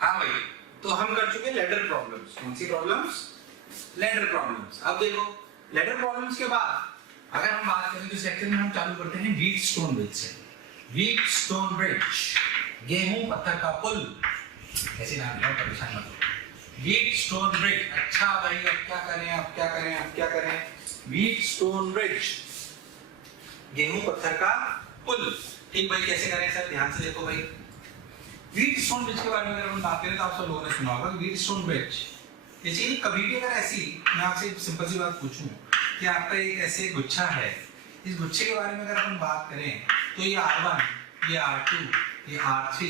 हाँ भाई, तो हम कर चुके लेडर प्रॉब्लम्स। कौन सी प्रॉब्लम्स? Ladder problems. अब देखो लेडर प्रॉब्लम्स के बाद अगर हम बात करें तो सेक्शन में हम चालू करते हैं व्हीटस्टोन ब्रिज से। व्हीटस्टोन ब्रिज, गेहूं पत्थर का पुल, ऐसे नाम लिया, परेशान मत हो। Wheatstone bridge. अच्छा भाई, अब क्या करें, अब क्या करें, अब क्या करें? व्हीटस्टोन ब्रिज, गेहूं पत्थर का पुल। ठीक भाई, कैसे करें सर? ध्यान से देखो भाई, व्हीटस्टोन ब्रिज के बारे में अगर हम बात करें तो आप सब लोगों ने सुना होगा व्हीटस्टोन ब्रिज। जैसे कभी भी अगर ऐसी मैं आपसे सिंपल सी बात पूछूं कि आपका एक ऐसे गुच्छा है, इस गुच्छे के बारे में अगर हम बात करें तो ये R1, ये R2, ये R3,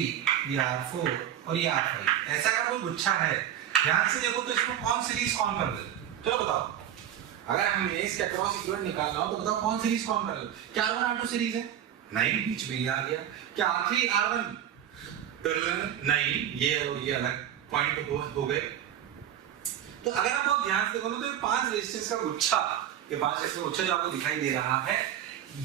ये R4 और ये R5, ऐसा अगर कोई गुच्छा है, ध्यान से देखो तो इसमें कौन सीरीज कौन कर दे? चलो बताओ, अगर हमें इसके अक्रॉस इक्विवेलेंट निकालना हो तो बताओ कौन सीरीज कौन कर दे? क्या R1 R2 सीरीज है? नहीं, बीच में ये आ गया। क्या R3 R1? नहीं, ये अलग पॉइंट हो गए। तो अगर आप बहुत ध्यान से देखो ना तो ये 5 रेजिस्टेंस का गुच्छा, ये 5 रेजिस्टेंस का गुच्छा जो आपको दिखाई दे रहा है,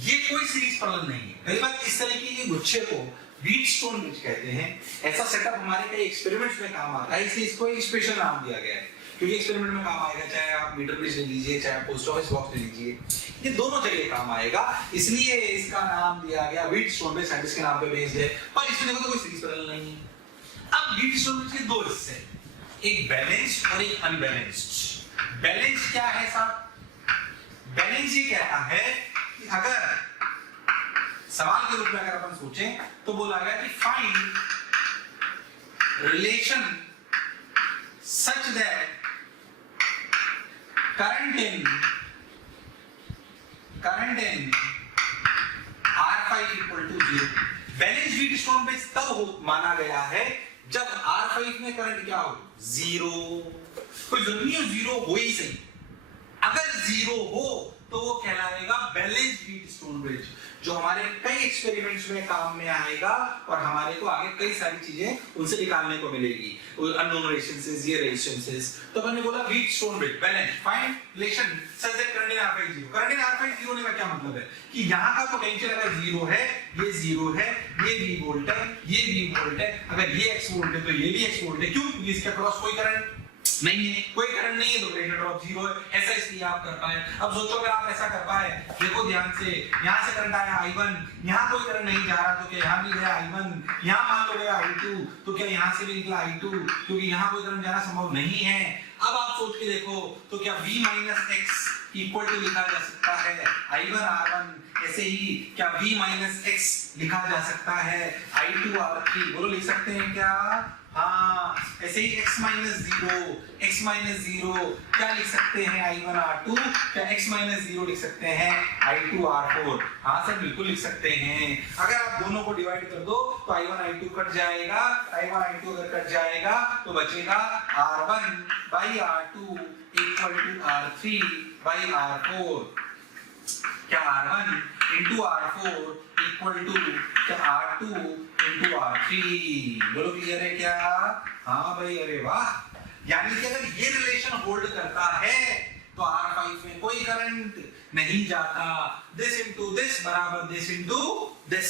ये कोई सीरीज पैरेलल नहीं है। पहली बात, इस तरह की ये गुच्छे को व्हीटस्टोन ब्रिज कहते हैं। ऐसा सेटअप हमारे कई एक्सपेरिमेंट्स में काम आता है, इसलिए इसको एक स्पेशल नाम दिया गया है, क्योंकि एक्सपेरिमेंट में काम आएगा। चाहे आप मीटर ब्रिज ले लीजिए, चाहे पोस्ट ऑफिस बॉक्स ले लीजिए, ये दोनों जगह काम आएगा, इसलिए इसका नाम दिया गया व्हीटस्टोन ब्रिज। साइंटिस्ट के नाम पे बेस्ड है, पर इसमें देखो तो कोई सीरीज पैरेलल नहीं है। अब व्हीटस्टोन ब्रिज के दो हिस्से, एक बैलेंस्ड और एक अनबैलेंस्ड। बैलेंस्ड क्या है साहब? बैलेंस ये कहता है कि अगर सवाल के रूप में अगर अपन सोचें तो बोला गया कि find relation such that current in R5 equal to 0। Balance Wheatstone bridge तब माना गया है जब R5 में करंट क्या हो? 0। कोई जरूरी है 0 हो ही सही, अगर 0 हो तो वो कहलाएगा बैलेंस व्हीटस्टोन ब्रिज, जो हमारे कई एक्सपेरिमेंट्स में काम में आएगा और हमारे को आगे कई सारी चीजें उनसे निकालने को मिलेगी, अननोन रेजिस्टेंसेस, ये रेजिस्टेंसेस। तो मैंने बोला Wheatstone bridge balance, find relation such that current in R5 0। Current in R5 0 होने का क्या मतलब है कि यहां का पोटेंशियल अगर 0 है, ये 0 है, ये V वोल्ट है, ये V वोल्ट है, अगर ये X वोल्ट है तो ये भी X वोल्ट है। क्यों? क्योंकि इसके अक्रॉस कोई करंट नहीं है, कोई करंट नहीं है, तो ग्रेटर ड्रॉप 0 है। ऐसा इसलिए आप कर पाए। अब सोचो अगर आप ऐसा कर पाए, देखो ध्यान से, यहां से करंट आया I1, यहां कोई करंट नहीं जा रहा, तो क्या यहां भी गया I1, यहां मान लो गया I2, तो क्या यहां से भी निकला I2, क्योंकि यहां कोई करंट जाना संभव नहीं है। अब आप सोच के देखो तो क्या V - X इक्वल टू लिखा जा सकता है I1 R1, ऐसे ही क्या V - X लिखा जा सकता है I2 R3? बोलो लिख सकते हैं क्या? हाँ, ऐसे ही x - 0 क्या लिख सकते हैं I1 R2, क्या x - 0 लिख सकते हैं I2 R4? हाँ सर बिल्कुल लिख सकते हैं। अगर आप दोनों को डिवाइड कर दो तो I1 I2 कट जाएगा, I1 I2 अगर कट जाएगा तो बचेगा R1 by R2 equal to R3 by R4। क्या R1 into R4 equal to क्या R2 into R3? बोलो क्लियर है क्या? हाँ भाई, अरे वाह। यानी कि अगर ये रिलेशन होल्ड करता है तो R5 में कोई करंट नहीं जाता। दिस इंटू दिस बराबर this into this,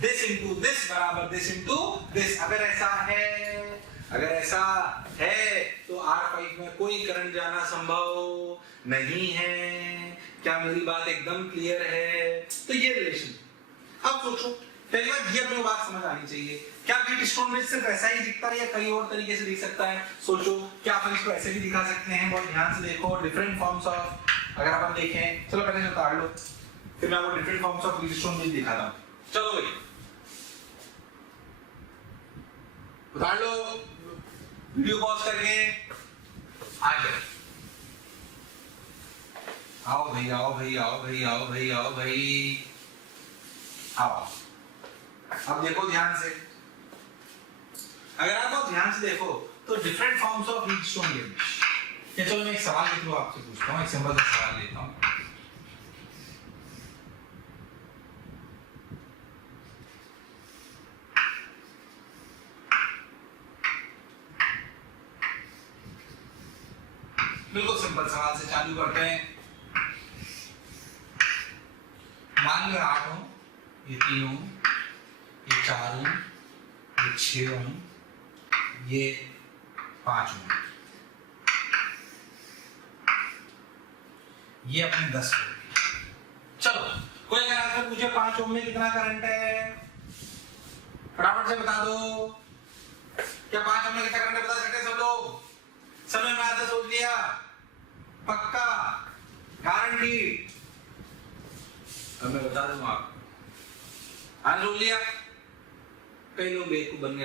this into this बराबर दिस इंटू दिस। अगर ऐसा है तो R5 में कोई करंट जाना संभव नहीं है। क्या मेरी बात एकदम क्लियर है? तो ये रिलेशन, अब सोचो, पहली बात ये अपने बात समझ आनी चाहिए, क्या व्हीटस्टोन ब्रिज सिर्फ ऐसा ही दिखता है या कई और तरीके से दिख सकता है? सोचो, क्या अपन इसको ऐसे भी दिखा सकते हैं? बहुत ध्यान से देखो, डिफरेंट फॉर्म्स ऑफ, अगर अपन देखें, चलो पहले उतार लो, फिर मैं आपको different forms of Wheatstone bridge दिखाता हूं। चलो भाई उतार लो, वीडियो पॉज करके आ जाओ। आओ भाई, आओ भाई, आओ भाई, आओ भाई, आओ भाई, आओ। अब देखो ध्यान से, अगर आप बहुत ध्यान से देखो तो different forms of Wheatstone bridge. ये चलो मैं एक सवाल के थ्रू आपसे पूछता हूँ, एक सिंपल सा सवाल लेता हूँ। बिल्कुल सिंपल सवाल से चालू करते हैं। मान लो 8 हो ये 3 ओम, ये 4 ओम, ये 6 ओम, ये 5 ओम, ये अपने 10 वोल्ट। चलो कोई अगर आपसे पूछे 5 ओम में कितना करंट है, फटाफट से बता दो। क्या 5 ओम में कितना करंट है बता सकते हैं सब लोग? समय में आधा सोच लिया, पक्का गारंटी? अब मैं बता दूंगा आपको, आज सोच लिया? कई लोग बेवकूफ बन गए।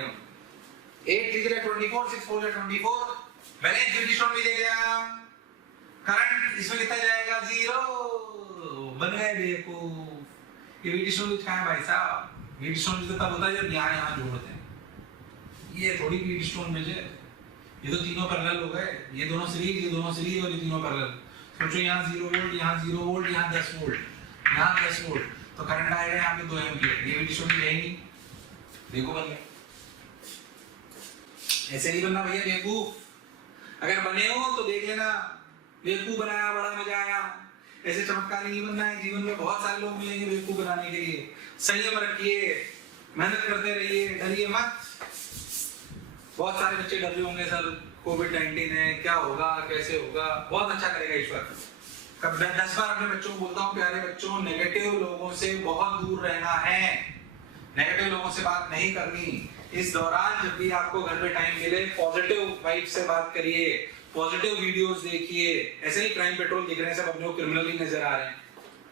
8 3 24, 6 4 24, बैलेंस ड्यूटी स्टोन भी दे गया, करंट इसमें कितना जाएगा? 0। बन गए बेवकूफ। ये वीडी स्टोन कहाँ है भाई साहब? वीडी स्टोन तो तब होता है जब यहाँ जोड़ते हैं। ये थोड़ी वीडी स्टोन में है, ये तो तीनों पैरेलल हो गए, ये दोनों सीरीज, ये दोनों सीरीज और ये तीनों पैरेलल। सोचो यहाँ 0 वोल्ट, यहाँ 0 वोल्ट, यहाँ 10 वोल्ट, यहाँ 10 वोल्ट, तो करंट आएगा यहाँ पे 2 एम्पीयर। ये वीडी स्टोन रहेगी, देखो बन गया। ऐसे नहीं बनना भैया बेवकूफ। अगर बने हो तो देख लेना, बेवकूफ बनाया बड़ा मजा आया। ऐसे चमत्कारी नहीं बनना है। जीवन में बहुत सारे लोग मिलेंगे बेवकूफ बनाने के लिए। संयम रखिए, मेहनत करते रहिए, डरिए मत। बहुत सारे बच्चे डर रहे होंगे, सर कोविड-19 है, क्या होगा, कैसे होगा? बहुत अच्छा करेगा ईश्वर। कब 10 बार अपने बच्चों को बोलता हूँ, प्यारे बच्चों, नेगेटिव लोगों से बहुत दूर रहना है, नेगेटिव लोगों से बात नहीं करनी। इस दौरान जब भी आपको घर पे टाइम मिले, पॉजिटिव वाइब से बात करिए, पॉजिटिव वीडियोस देखिए। ऐसे ही क्राइम पेट्रोल दिख रहे हैं, सब अपने को क्रिमिनल ही नजर आ रहे हैं,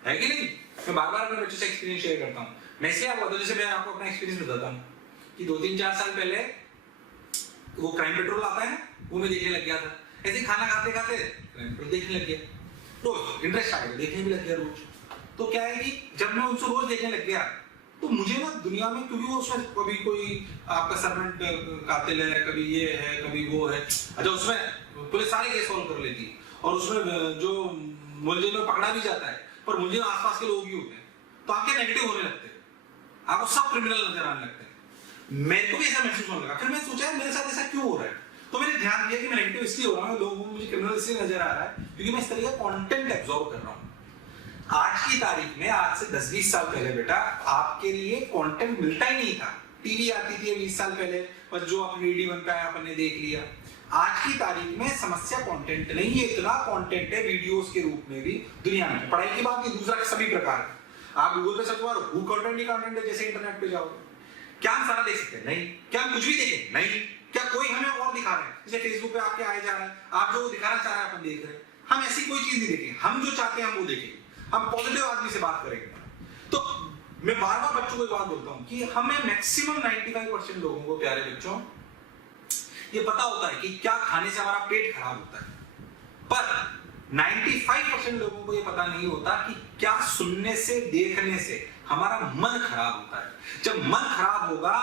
है कि नहीं? मैं बार-बार अपने बच्चों से एक्सपीरियंस शेयर करता हूँ। मैं इसलिए आपको बताता हूं, जैसे मैं आपको अपना एक्सपीरियंस बताता हूँ कि 2-3-4 साल पहले वो क्राइम पेट्रोल आता है, वो मैं देखने लग गया था। ऐसे खाना खाते-खाते क्राइम पेट्रोल देखने लग गया, तो इंटरेस्ट आ गया, देखने भी लग गया रोज। तो क्या है कि जब मैं उनको रोज देखने लग गया, तो मुझे ना दुनिया में, क्योंकि वो उसमें कभी कोई आपका सर्वेंट कातिल है, कभी ये है, कभी वो है, अच्छा उसमें पुलिस सारे केस सॉल्व कर लेती है, और उसमें जो मुलजिम में पकड़ा भी जाता है, पर मुलजिम आसपास के लोग ही होते हैं, तो आपके नेगेटिव होने लगते हैं, आपको सब क्रिमिनल नजर आने लगते हैं। मेरे को भी ऐसा महसूस होने लगा। फिर मैं सोचा मेरे साथ ऐसा क्यों हो रहा है, तो मैंने ध्यान दिया कि मैं नेगेटिव इसलिए हो रहा हूँ, लोगों को मुझे क्रिमिनल इसलिए नजर आ रहा है क्योंकि मैं इस तरह का कंटेंट एब्जॉर्ब कर रहा हूँ। आज की तारीख में, आज से 10-20 साल पहले बेटा, आपके लिए कंटेंट मिलता ही नहीं था। टीवी आती थी 20 साल पहले, पर जो अपनी रीडी बन पाया अपन ने देख लिया। आज की तारीख में समस्या कंटेंट नहीं है, इतना कंटेंट है वीडियोस के रूप में भी दुनिया में। पढ़ाई की बात की, दूसरा सभी प्रकार आप गूगल पे सर्च मारो, वो कंटेंट ही कंटेंट है। जैसे इंटरनेट पे जाओ, क्या हम सारा देख सकते हैं? नहीं। क्या हम कुछ भी देखें? नहीं। क्या कोई हमें और दिखा रहा है? जैसे फेसबुक पे आपके आए जा रहा है, आप जो दिखाना चाह रहे हैं अपन देख रहे हैं। हम ऐसी कोई चीज नहीं देखें, हम जो चाहते हैं हम वो देखें, हम पॉजिटिव आदमी से बात करेंगे। तो मैं बार-बार बच्चों को एक बात बोलता हूं कि हमें मैक्सिमम 95% लोगों को, प्यारे बच्चों, ये पता होता है कि क्या खाने से हमारा पेट खराब होता है, पर 95% लोगों को ये पता नहीं होता कि क्या सुनने से, देखने से हमारा मन खराब होता है। जब मन खराब होगा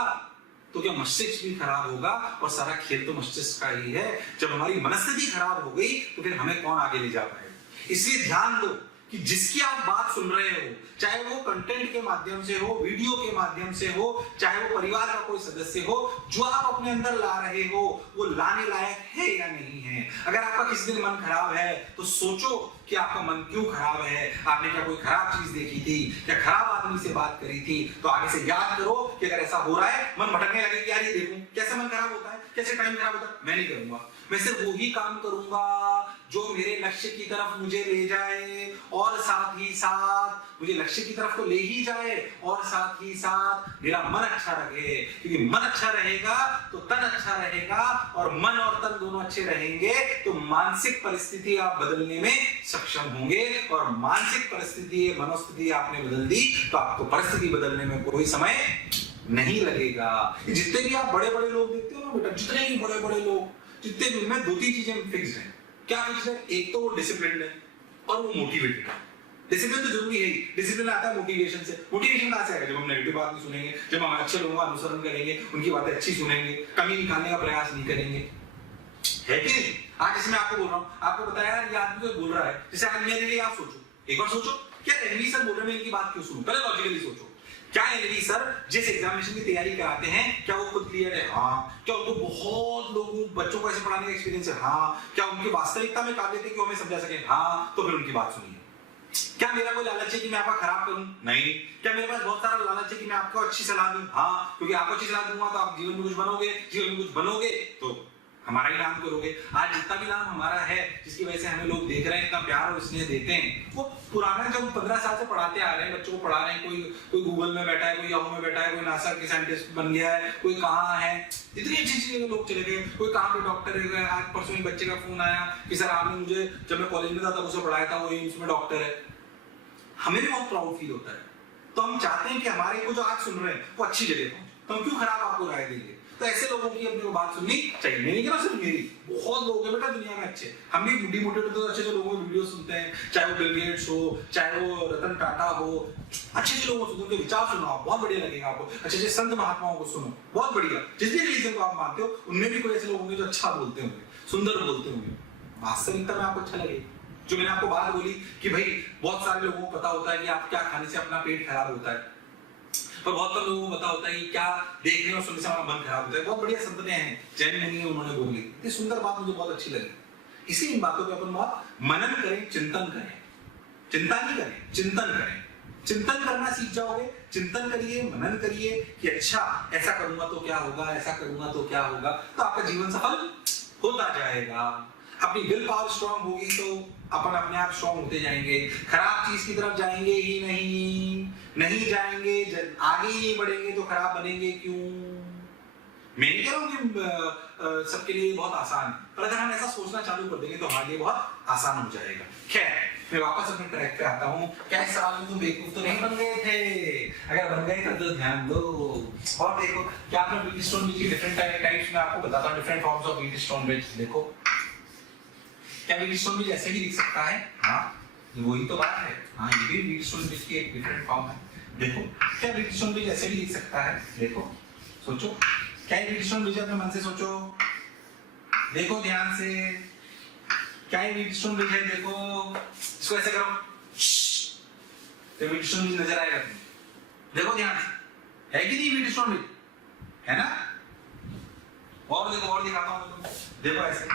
तो क्या मस्तिष्क भी खराब होगा, और सारा खेल तो मस्तिष्क का ही है। जब हमारी मनस्थिति खराब हो गई तो फिर हमें कौन आगे ले जा पाएगा? इसलिए ध्यान दो कि जिसकी आप बात सुन रहे हो, चाहे वो कंटेंट के माध्यम से हो, वीडियो के माध्यम से हो, चाहे वो परिवार का कोई सदस्य हो, जो आप अपने अंदर ला रहे हो वो लाने लायक है या नहीं है। अगर आपका किसी दिन मन खराब है तो सोचो कि आपका मन क्यों खराब है। आपने क्या कोई खराब चीज देखी थी, क्या खराब आदमी से बात करी थी? तो आगे से याद करो कि अगर ऐसा हो रहा है, मन भटकने लगे कि यार ये देखूं कैसे मन खराब होता है, कैसे टाइम खराब होता है, मैं नहीं करूंगा। मैं सिर्फ वही काम करूंगा जो मेरे लक्ष्य की तरफ मुझे ले जाए, और साथ ही साथ मुझे लक्ष्य की तरफ तो ले ही जाए, और साथ ही साथ मेरा मन अच्छा रहे। क्योंकि मन अच्छा रहेगा तो तन अच्छा रहेगा, और मन और तन दोनों अच्छे रहेंगे तो मानसिक परिस्थिति आप बदलने में सक्षम होंगे। और मानसिक परिस्थिति, मनोस्थिति आपने बदल दी तो आपको परिस्थिति बदलने में कोई समय नहीं लगेगा। जितने भी आप बड़े बड़े लोग देखते हो ना बेटा, जितने भी बड़े बड़े लोग, जितने भी, में 2-3 चीजें फिक्स हैं। क्या फिक्स है? एक तो वो डिसिप्लिन है और वो मोटिवेटेड है। डिसिप्लिन तो जरूरी है ही। डिसिप्लिन आता है मोटिवेशन से। मोटिवेशन कहां से आएगा? जब हम नेगेटिव बात नहीं सुनेंगे, जब हम अच्छे लोगों का अनुसरण करेंगे, उनकी बातें अच्छी सुनेंगे, कमी निकालने का प्रयास नहीं करेंगे, है कि नहीं? आज जैसे मैं आपको बोल रहा हूँ, आपको बताया यार ये आदमी तो बोल रहा है, जैसे आज मेरे लिए आप सोचो, एक बार सोचो, क्या एनवी सर बोल रहे हैं, मैं इनकी बात क्यों सुनूं? पहले लॉजिकली सोचो, क्या एनवी सर जिस एग्जामिनेशन की तैयारी कराते हैं, क्या वो खुद क्लियर है? हाँ। क्या उनको बहुत लोगों, बच्चों को ऐसे पढ़ाने का एक्सपीरियंस है? हाँ। क्या उनकी वास्तविकता में काबिलियत है कि वो हमें समझा सके? हाँ। तो फिर उनकी बात सुनिए। क्या मेरा कोई लालच है कि मैं आपका खराब करूं? नहीं। क्या मेरे पास बहुत सारा लालच है कि मैं आपको अच्छी सलाह दूं? हाँ, क्योंकि आपको अच्छी सलाह दूंगा तो आप जीवन में कुछ बनोगे, जीवन में कुछ बनोगे तो हमारा ही नाम करोगे। आज जितना भी नाम हमारा है, जिसकी वजह से हमें लोग देख रहे हैं, इतना प्यार और स्नेह देते हैं, वो पुराना जो 15 साल से पढ़ाते आ रहे हैं, बच्चों को पढ़ा रहे हैं, कोई गूगल में बैठा है, कोई याहू में बैठा है, कोई नासा के साइंटिस्ट बन गया है, कोई कहाँ है, इतनी अच्छी चीजें लोग चले गए, कोई कहाँ पे डॉक्टर है। आज परसों एक बच्चे का फोन आया कि सर आपने मुझे, जब मैं कॉलेज में था तब उसे पढ़ाया था, वो एम्स में डॉक्टर है। हमें भी बहुत प्राउड फील होता है। तो हम चाहते हैं कि हमारे को जो आज सुन रहे हैं वो अच्छी जगह पहुंचे, तो हम क्यों खराब आपको राय देंगे? तो ऐसे लोगों की अपने को बात सुननी चाहिए। मैं नहीं कह रहा सिर्फ मेरी, बहुत लोग हैं बेटा दुनिया में अच्छे। हम भी डिमोटिवेटेड तो अच्छे लोगों की वीडियो सुनते हैं, चाहे वो बिल गेट्स हो, चाहे वो रतन टाटा हो, अच्छे लोगों को सुनो, उनके विचार सुनो, आप बहुत बढ़िया लगेगा आपको। अच्छे संत महात्माओं को सुनो, बहुत बढ़िया। जिस भी रिलीजन को आप मानते हो उनमें भी कोई ऐसे लोग होंगे जो अच्छा बोलते होंगे, सुंदर बोलते होंगे, वास्तविकता में आपको अच्छा लगेगा। जो मैंने आपको बात बोली कि भाई बहुत सारे लोगों को पता होता है कि आप क्या खाने से अपना पेट खराब होता है, पर बहुत कम लोगों को पता होता है कि क्या देखने और सुनने से हमारा मन खराब होता है। बहुत बढ़िया संत हैं, जैन मुनि है, उन्होंने बोली, ये सुंदर बात मुझे बहुत अच्छी लगी। इसी इन बातों पे अपन बहुत मनन करें, चिंतन करें, चिंता नहीं करें, चिंतन करें। चिंतन करना सीख जाओगे, चिंतन करिए, मनन करिए कि अच्छा ऐसा करूंगा तो क्या होगा, ऐसा करूंगा तो क्या होगा, तो आपका जीवन सफल होता जाएगा। अपनी विल पावर स्ट्रांग होगी तो अपन अपने आप स्ट्रांग होते जाएंगे। खराब चीज की तरफ जाएंगे ही नहीं जाएंगे, आगे ही नहीं बढ़ेंगे तो खराब बनेंगे क्यों? मैं नहीं कह रहा हूं कि सबके लिए बहुत आसान है, पर अगर हम ऐसा सोचना चालू कर देंगे तो हमारे लिए बहुत आसान हो जाएगा। खैर, मैं वापस अपने ट्रैक पे आता हूँ। क्या इस सवाल में तुम बेवकूफ तो नहीं बन गए थे? अगर बन गए तो ध्यान दो और देखो। क्या आपने व्हीट स्टोन ब्रिज की डिफरेंट टाइप्स में आपको बताता हूँ, different forms of wheat stone bridge. देखो, क्या व्हीट स्टोन ब्रिज ऐसे भी दिख सकता है? हाँ, वही तो बात है। हाँ, ये भी व्हीट स्टोन ब्रिज की एक डिफरेंट फॉर्म है। देखो, क्या व्हीट स्टोन ब्रिज ऐसे भी दिख सकता है? देखो, सोचो, क्या व्हीट स्टोन ब्रिज अपने मन से सोचो, देखो ध्यान से, क्या व्हीट स्टोन ब्रिज है? देखो, इसको ऐसे करो तो व्हीट स्टोन ब्रिज नजर आएगा तुम्हें। देखो ध्यान से, है कि नहीं व्हीट स्टोन ब्रिज? है ना? और देखो, और दिखाता हूं मैं तुमको, देखो ऐसे,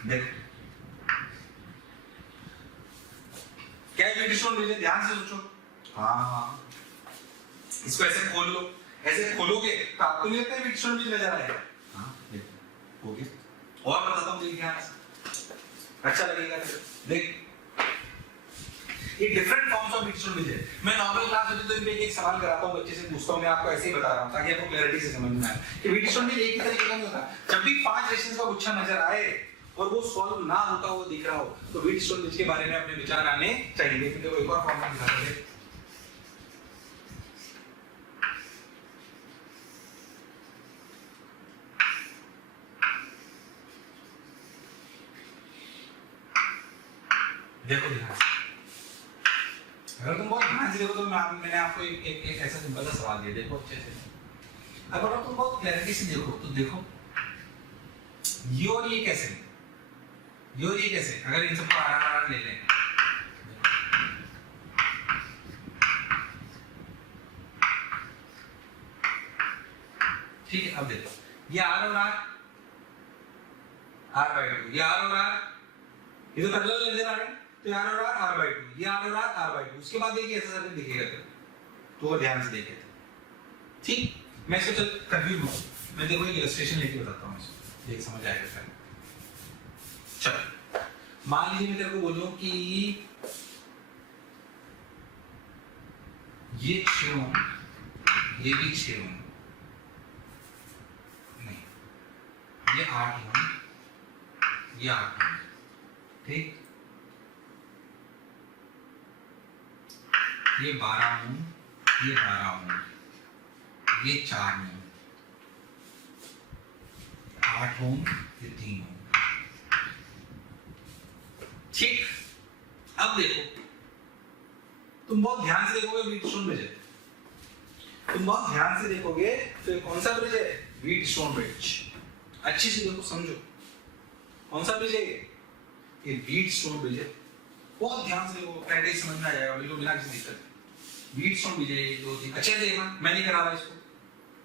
देखो, क्या व्हीट स्टोन ब्रिज है? ध्यान से सोचो। हाँ, इसको ऐसे खोल लो, ऐसे खोलोगे तो आपको नहीं लगता है व्हीट स्टोन ब्रिज नजर आएगा? हाँ, देखो, हो गया। और बताता हूँ, देख ध्यान से, अच्छा लगेगा। देख, ये different forms of wheat stone bridge है। मैं नॉर्मल क्लास में तो इनमें एक सवाल कराता हूँ, बच्चे से पूछता हूँ, मैं आपको ऐसे ही बता रहा हूँ ताकि आपको क्लैरिटी से समझ में आए कि व्हीट स्टोन ब्रिज एक ही तरीके का नहीं होता। जब भी 5 रेशंस का गुच्छा नजर आए और वो सॉल्व ना होता हुआ दिख रहा हो तो व्हीट स्टोन ब्रिज के बारे में अपने विचार आने चाहिए। लेकिन देखो, एक और फॉर्म में दिखा देंगे। देखो ध्यान से, अगर तुम बहुत ध्यान से देखो तो मैंने आपको एक ऐसा सिंपल सा सवाल दिया, देखो अच्छे से। अगर तुम बहुत क्लैरिटी से देखो तो देखो, ये और ये कैसे, ये और ये कैसे, अगर इन सबको आर ले लें, ठीक है। अब देखो, ये आर और आर बाई 2, ये आर और आर, ये तो पैरेलल नजर आ रहे हैं, तो आर और आर बाई 2, ये आर और आर बाई 2। उसके बाद देखिए ऐसा सर्किट दिखेगा तो ध्यान से देखे थे, ठीक। मैं इसको चल कंफ्यूज हूं, मैं देखो एक इलस्ट्रेशन लेके बताता हूं, इसको देख समझ आएगा फिर। चल, मान लीजिए मैं तेरे को बोलूं कि ये 6 ओम, ये भी 6 ओम, नहीं, ये 8 ओम, ये 8 ओम, ठीक, ये 12 ओम, ये 12 ओम, ये 4 ओम, 8 ओम, ये 3 ओम, ठीक। अब देखो, तुम बहुत ध्यान से देखोगे व्हीट स्टोन ब्रिज है, तुम बहुत ध्यान से देखोगे तो ये कौन सा ब्रिज है? Wheat stone bridge. अच्छी से देखो, समझो कौन सा ब्रिज है ये व्हीट स्टोन ब्रिज है। बहुत ध्यान से देखो, प्रैक्टिस समझ में आ जाएगा बिल्कुल बिना किसी दिक्कत। व्हीट स्टोन ब्रिज है, 2 3 अच्छे से देखना, मैं नहीं करा रहा इसको,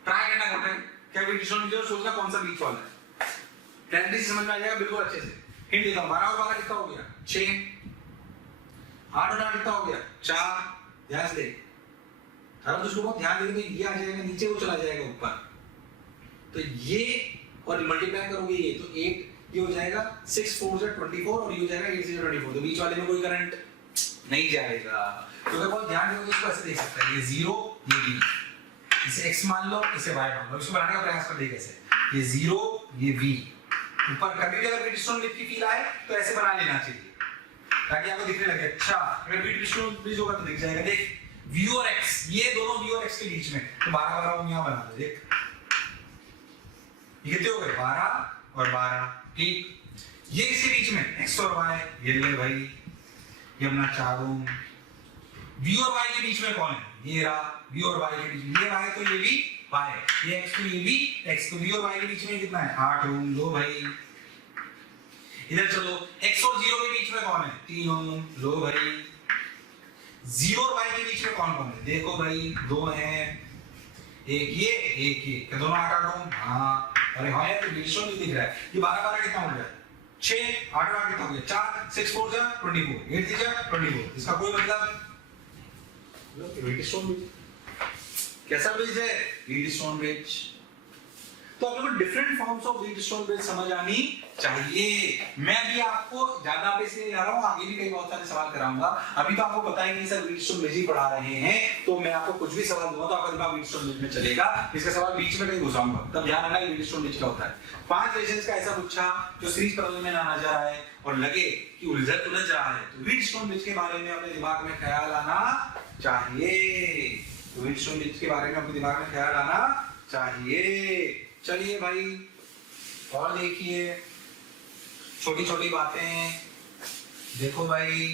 ट्राई करना करते हैं क्या वीट स्टोन ब्रिज सोचना कौन सा बीच वाला है, क्लैरिटी से समझ में आ जाएगा बिल्कुल अच्छे से। हिंट देता हूं 12 और 12 कितना हो गया 6, 8 और 8 कितना हो गया 4, ध्यान से देख। अगर उसको बहुत ध्यान देंगे ये आ जाएगा नीचे, वो चला जाएगा ऊपर, तो ये और मल्टीप्लाई करोगे ये तो 8 ये हो जाएगा 6 4 से 24 और ये हो जाएगा 8 से 24, तो बीच वाले में कोई करंट नहीं जाएगा। तो अगर बहुत ध्यान दोगे इसको ऐसे देख सकते हैं, ये 0 ये b, इसे x मान लो इसे y मान लो, इसको बनाने का प्रयास कर देखिए कैसे, ये 0 ये v, ऊपर कभी भी अगर वीट स्टोन ब्रिज की फील आए तो ऐसे बना लेना चाहिए ताकि आपको दिखने लगे। अच्छा अगर वीट स्टोन ब्रिज होगा तो दिख जाएगा, देख v और x, ये दोनों v और x के बीच में, तो 12 12 हम यहां बना दो, देख ये कितने हो गए 12 और 12, ठीक। ये इसके बीच में x और y, ये ले भाई ये अपना 4 ओम। v और y के बीच में कौन है, ये रहा v और y के बीच में, ये y तो ये भी y, ये x तो ये भी x, तो v और y के बीच में कितना है 8 ओम, लो भाई। इधर चलो x और 0 के बीच में कौन है 3 ओम, लो भाई। 0 और y के बीच में कौन कौन है, देखो भाई 2 हैं, एक ये क्या दोनों 8 8 ओम, हाँ अरे हाँ यार वीट स्टोन नहीं दिख रहा है। ये 12 12 कितना हो गया 6 8 8 कितना हो गया 4 6 4 जा 24 8 3 जा 24, इसका कोई मतलब वीट स्टोन ब्रिज कैसा ब्रिज है, वीट स्टोन ब्रिज। तो आप लोगों को different forms of wheat stone bridge समझ आनी चाहिए। मैं भी आपको ज्यादा पे से जा रहा हूं, आगे भी कई बहुत सारे सवाल कराऊंगा। अभी तो आपको पता ही नहीं सर वीट स्टोन ब्रिज ही पढ़ा रहे हैं, तो मैं आपको कुछ भी सवाल दूंगा तो आपका दिमाग वीट स्टोन ब्रिज में चलेगा, इसका सवाल बीच में कहीं घुसाऊंगा, तब ध्यान रखना वीट स्टोन ब्रिज क्या होता है। 5 क्वेश्चंस का ऐसा पूछा जो सीरीज पजल में ना नजर आए और लगे कि उलझ रहा है, तो वीट स्टोन ब्रिज के बारे में अपने दिमाग में ख्याल आना चाहिए, तो वीट स्टोन ब्रिज के बारे में अपने दिमाग में ख्याल आना चाहिए। चलिए भाई और देखिए छोटी छोटी बातें, देखो भाई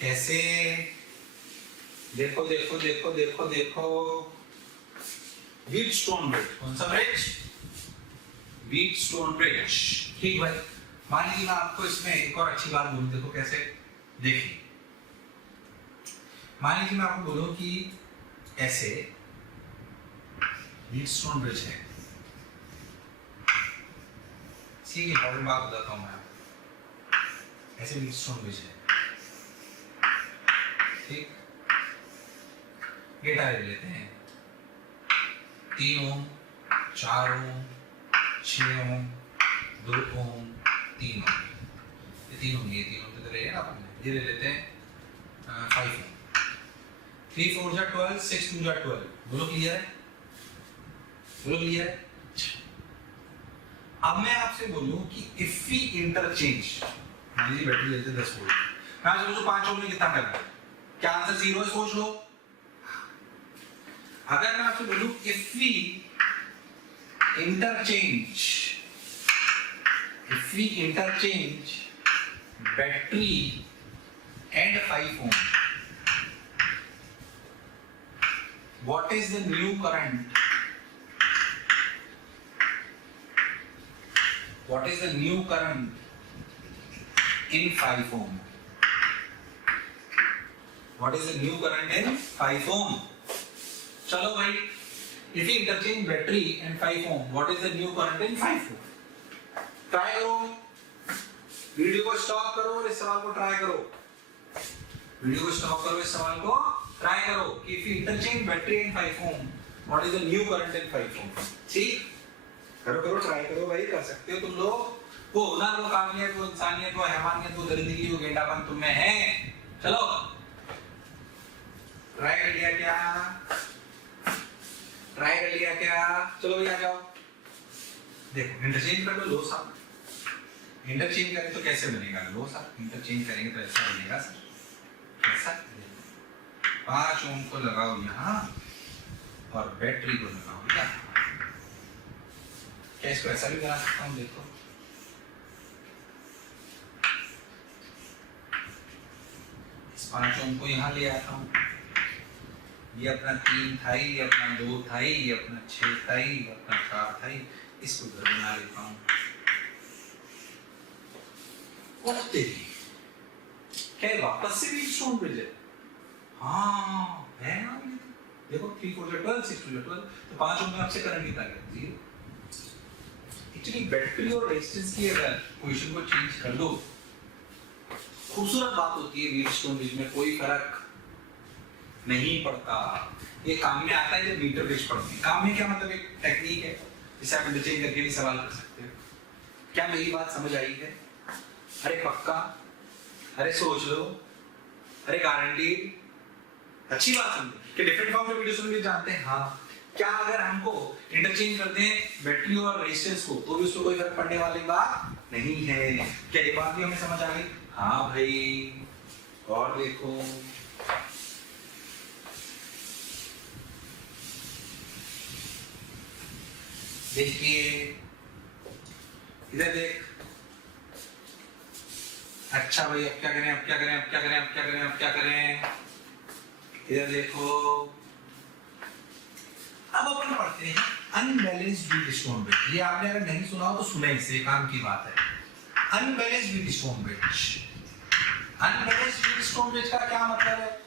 कैसे, देखो देखो देखो देखो देखो वीट स्टोन ब्रिज, कौन सा ब्रिज, वीट स्टोन ब्रिज, ठीक भाई। मान लीजिए मैं आपको इसमें एक और अच्छी बात बोलूं, देखो कैसे, देखिए मान लीजिए मैं आपको बोलूं कि ऐसे वीट स्टोन ब्रिज है, ठीक है इंपॉर्टेंट बात बताता हूं मैं आपको, ऐसे वीट स्टोन ब्रिज है, ठीक। ये डायरेक्ट लेते हैं 3 ओम 4 ओम 6 ओम 2 ओम 3 ओम, ये 3 ओम ये 3 ओम तो रहेगा ना, ये ले लेते हैं 5 ओम, 3 4 जा 12 6 2 जा 12, बोलो क्लियर है, बोलो क्लियर है। अब मैं आपसे बोलूं कि इफ वी इंटरचेंज, मान लीजिए बैटरी लेते 10 वोल्ट, मैं आपसे पूछूं 5 ओम में कितना करंट है, क्या आंसर 0 है, सोच लो। अगर मैं आपसे बोलूं if we interchange battery and 5 ohm, what is the new current, what is the new current in 5 ohm, what is the new current in 5 ohm, चलो भाई if we interchange battery and 5 ohm what is the new current in 5 ohm, try करो, video को stop करो और इस सवाल को try करो, वीडियो को स्टॉप करो, इस सवाल को ट्राई करो कि if you interchange battery and 5 ohm what is the new current in 5 ohm, ठीक करो करो ट्राई करो भाई, कर सकते हो तुम लोग, वो हुनर वो काबिलियत वो इंसानियत वो हैवानियत वो दरिंदगी वो गेंडापन तुम में है। चलो ट्राई कर लिया क्या, ट्राई कर लिया क्या, चलो भैया आ जाओ, देखो इंटरचेंज कर लो, लो साहब इंटरचेंज करें तो कैसे बनेगा, लो साहब इंटरचेंज करेंगे तो ऐसा बनेगा सर, ऐसा 5 ओम को लगाओ यहाँ और बैटरी को लगाओ यहाँ, क्या इसको ऐसा भी बना सकता हूँ, देखो इस 5 ओम को यहाँ ले आता हूँ, ये अपना 3 था, ये अपना 2 था, ये अपना 6 था, ये अपना 4 था, इसको इधर बना लेता हूँ, क्या वापस से वीट स्टोन ब्रिज है, हाँ है ना, देखो 3 4 12 6 2 12, तो 5 ओम में आपसे करंट निकाल गया 0। एक्चुअली बैटरी और रेजिस्टेंस की अगर पोजीशन को चेंज कर दो, खूबसूरत बात होती है व्हीटस्टोन ब्रिज में, कोई फर्क नहीं पड़ता। ये काम में आता है जब मीटर ब्रिज पढ़ते हैं। काम में क्या मतलब, एक टेक्निक है जिसे आप इंटरचेंज करके भी सवाल कर सकते हो। क्या मेरी बात समझ आई है? अरे पक्का, अरे सोच लो, अरे गारंटी, अच्छी बात समझो कि डिफरेंट फॉर्म के व्हीटस्टोन ब्रिज जानते हैं। हाँ, क्या अगर हमको इंटरचेंज करते हैं बैटरी और रेजिस्टेंस को तो भी उसमें कोई फर्क पड़ने वाली बात नहीं है। क्या ये बात भी हमें समझ आ गई? हाँ भाई, और देखो देखिए इधर देख। अच्छा भाई, अब क्या करें, अब क्या करें, अब क्या करें, अब क्या करें, अब क्या करें? इधर देखो, अब अपन पढ़ते हैं अनबैलेंस्ड व्हीटस्टोन ब्रिज। ये आपने अगर नहीं सुना हो तो सुने, इससे काम की बात है। Unbalanced Wheatstone bridge, unbalanced Wheatstone bridge का क्या मतलब है?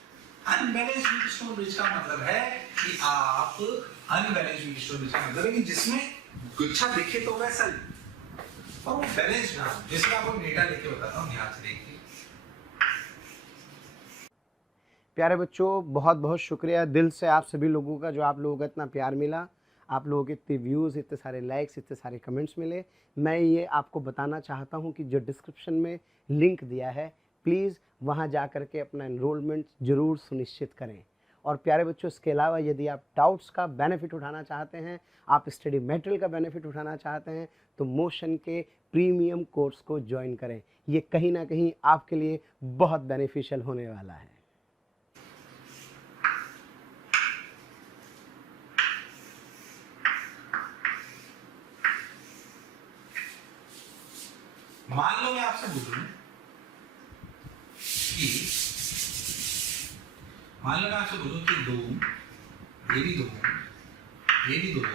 अनबैलेंस्ड व्हीटस्टोन ब्रिज का मतलब है कि आप अनबैलेंस्ड व्हीटस्टोन ब्रिज का मतलब है कि जिसमें गुच्छा दिखे तो वैसा ही, और वो बैलेंस्ड ना हो। जैसे आपको डेटा लेके बताता हूं, ध्यान से देखिए। प्यारे बच्चों, बहुत बहुत शुक्रिया दिल से आप सभी लोगों का, जो आप लोगों का इतना प्यार मिला, आप लोगों के इतने व्यूज़, इतने सारे लाइक्स, इतने सारे कमेंट्स मिले। मैं ये आपको बताना चाहता हूँ कि जो डिस्क्रिप्शन में लिंक दिया है, प्लीज़ वहाँ जा कर के अपना एनरोलमेंट ज़रूर सुनिश्चित करें। और प्यारे बच्चों, इसके अलावा यदि आप डाउट्स का बेनिफिट उठाना चाहते हैं, आप स्टडी मटेरियल का बेनिफिट उठाना चाहते हैं, तो मोशन के प्रीमियम कोर्स को ज्वाइन करें। ये कहीं ना कहीं आपके लिए बहुत बेनिफिशियल होने वाला है। मान लो मैं आपसे बोलूं कि, मान लो मैं आपसे बोलूं कि 2, ये भी 2, ये भी 2,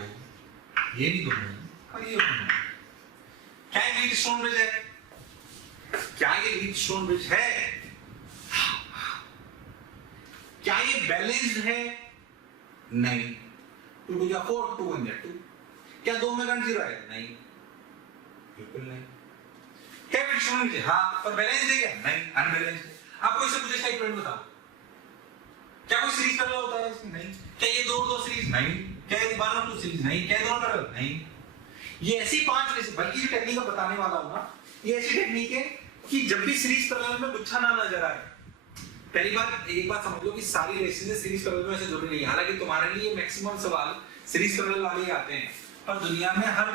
ये भी 2 और ये 2, क्या ये व्हीटस्टोन ब्रिज है? क्या ये व्हीटस्टोन ब्रिज है? क्या ये बैलेंस्ड है? नहीं। 2 2 4, 2 1 2। क्या 2 में करंट 0 है? नहीं, बिल्कुल नहीं। क्या व्हीटस्टोन ब्रिज है? हाँ, पर बैलेंस्ड है क्या? नहीं, अनबैलेंस्ड है। आपको इससे पूछे इसका इक्विवेलेंट बताओ। क्या कोई सीरीज पैरेलल होता है इसमें? नहीं। क्या ये दो सीरीज? नहीं। क्या ये 1 और 2 सीरीज? नहीं। क्या दोनों पैरेलल? नहीं। ये ऐसी 5 में से, बल्कि जो टेक्निक बताने वाला हूं ना, ये ऐसी टेक्निक है कि जब भी सीरीज पैरेलल में गुच्छा ना नजर आए, पहली बात एक बात समझ लो कि सारी रेसिस सीरीज पैरेलल में ऐसे जरूरी नहीं है। हालांकि तुम्हारे लिए मैक्सिमम सवाल सीरीज पैरेलल वाले ही आते हैं, पर दुनिया में हर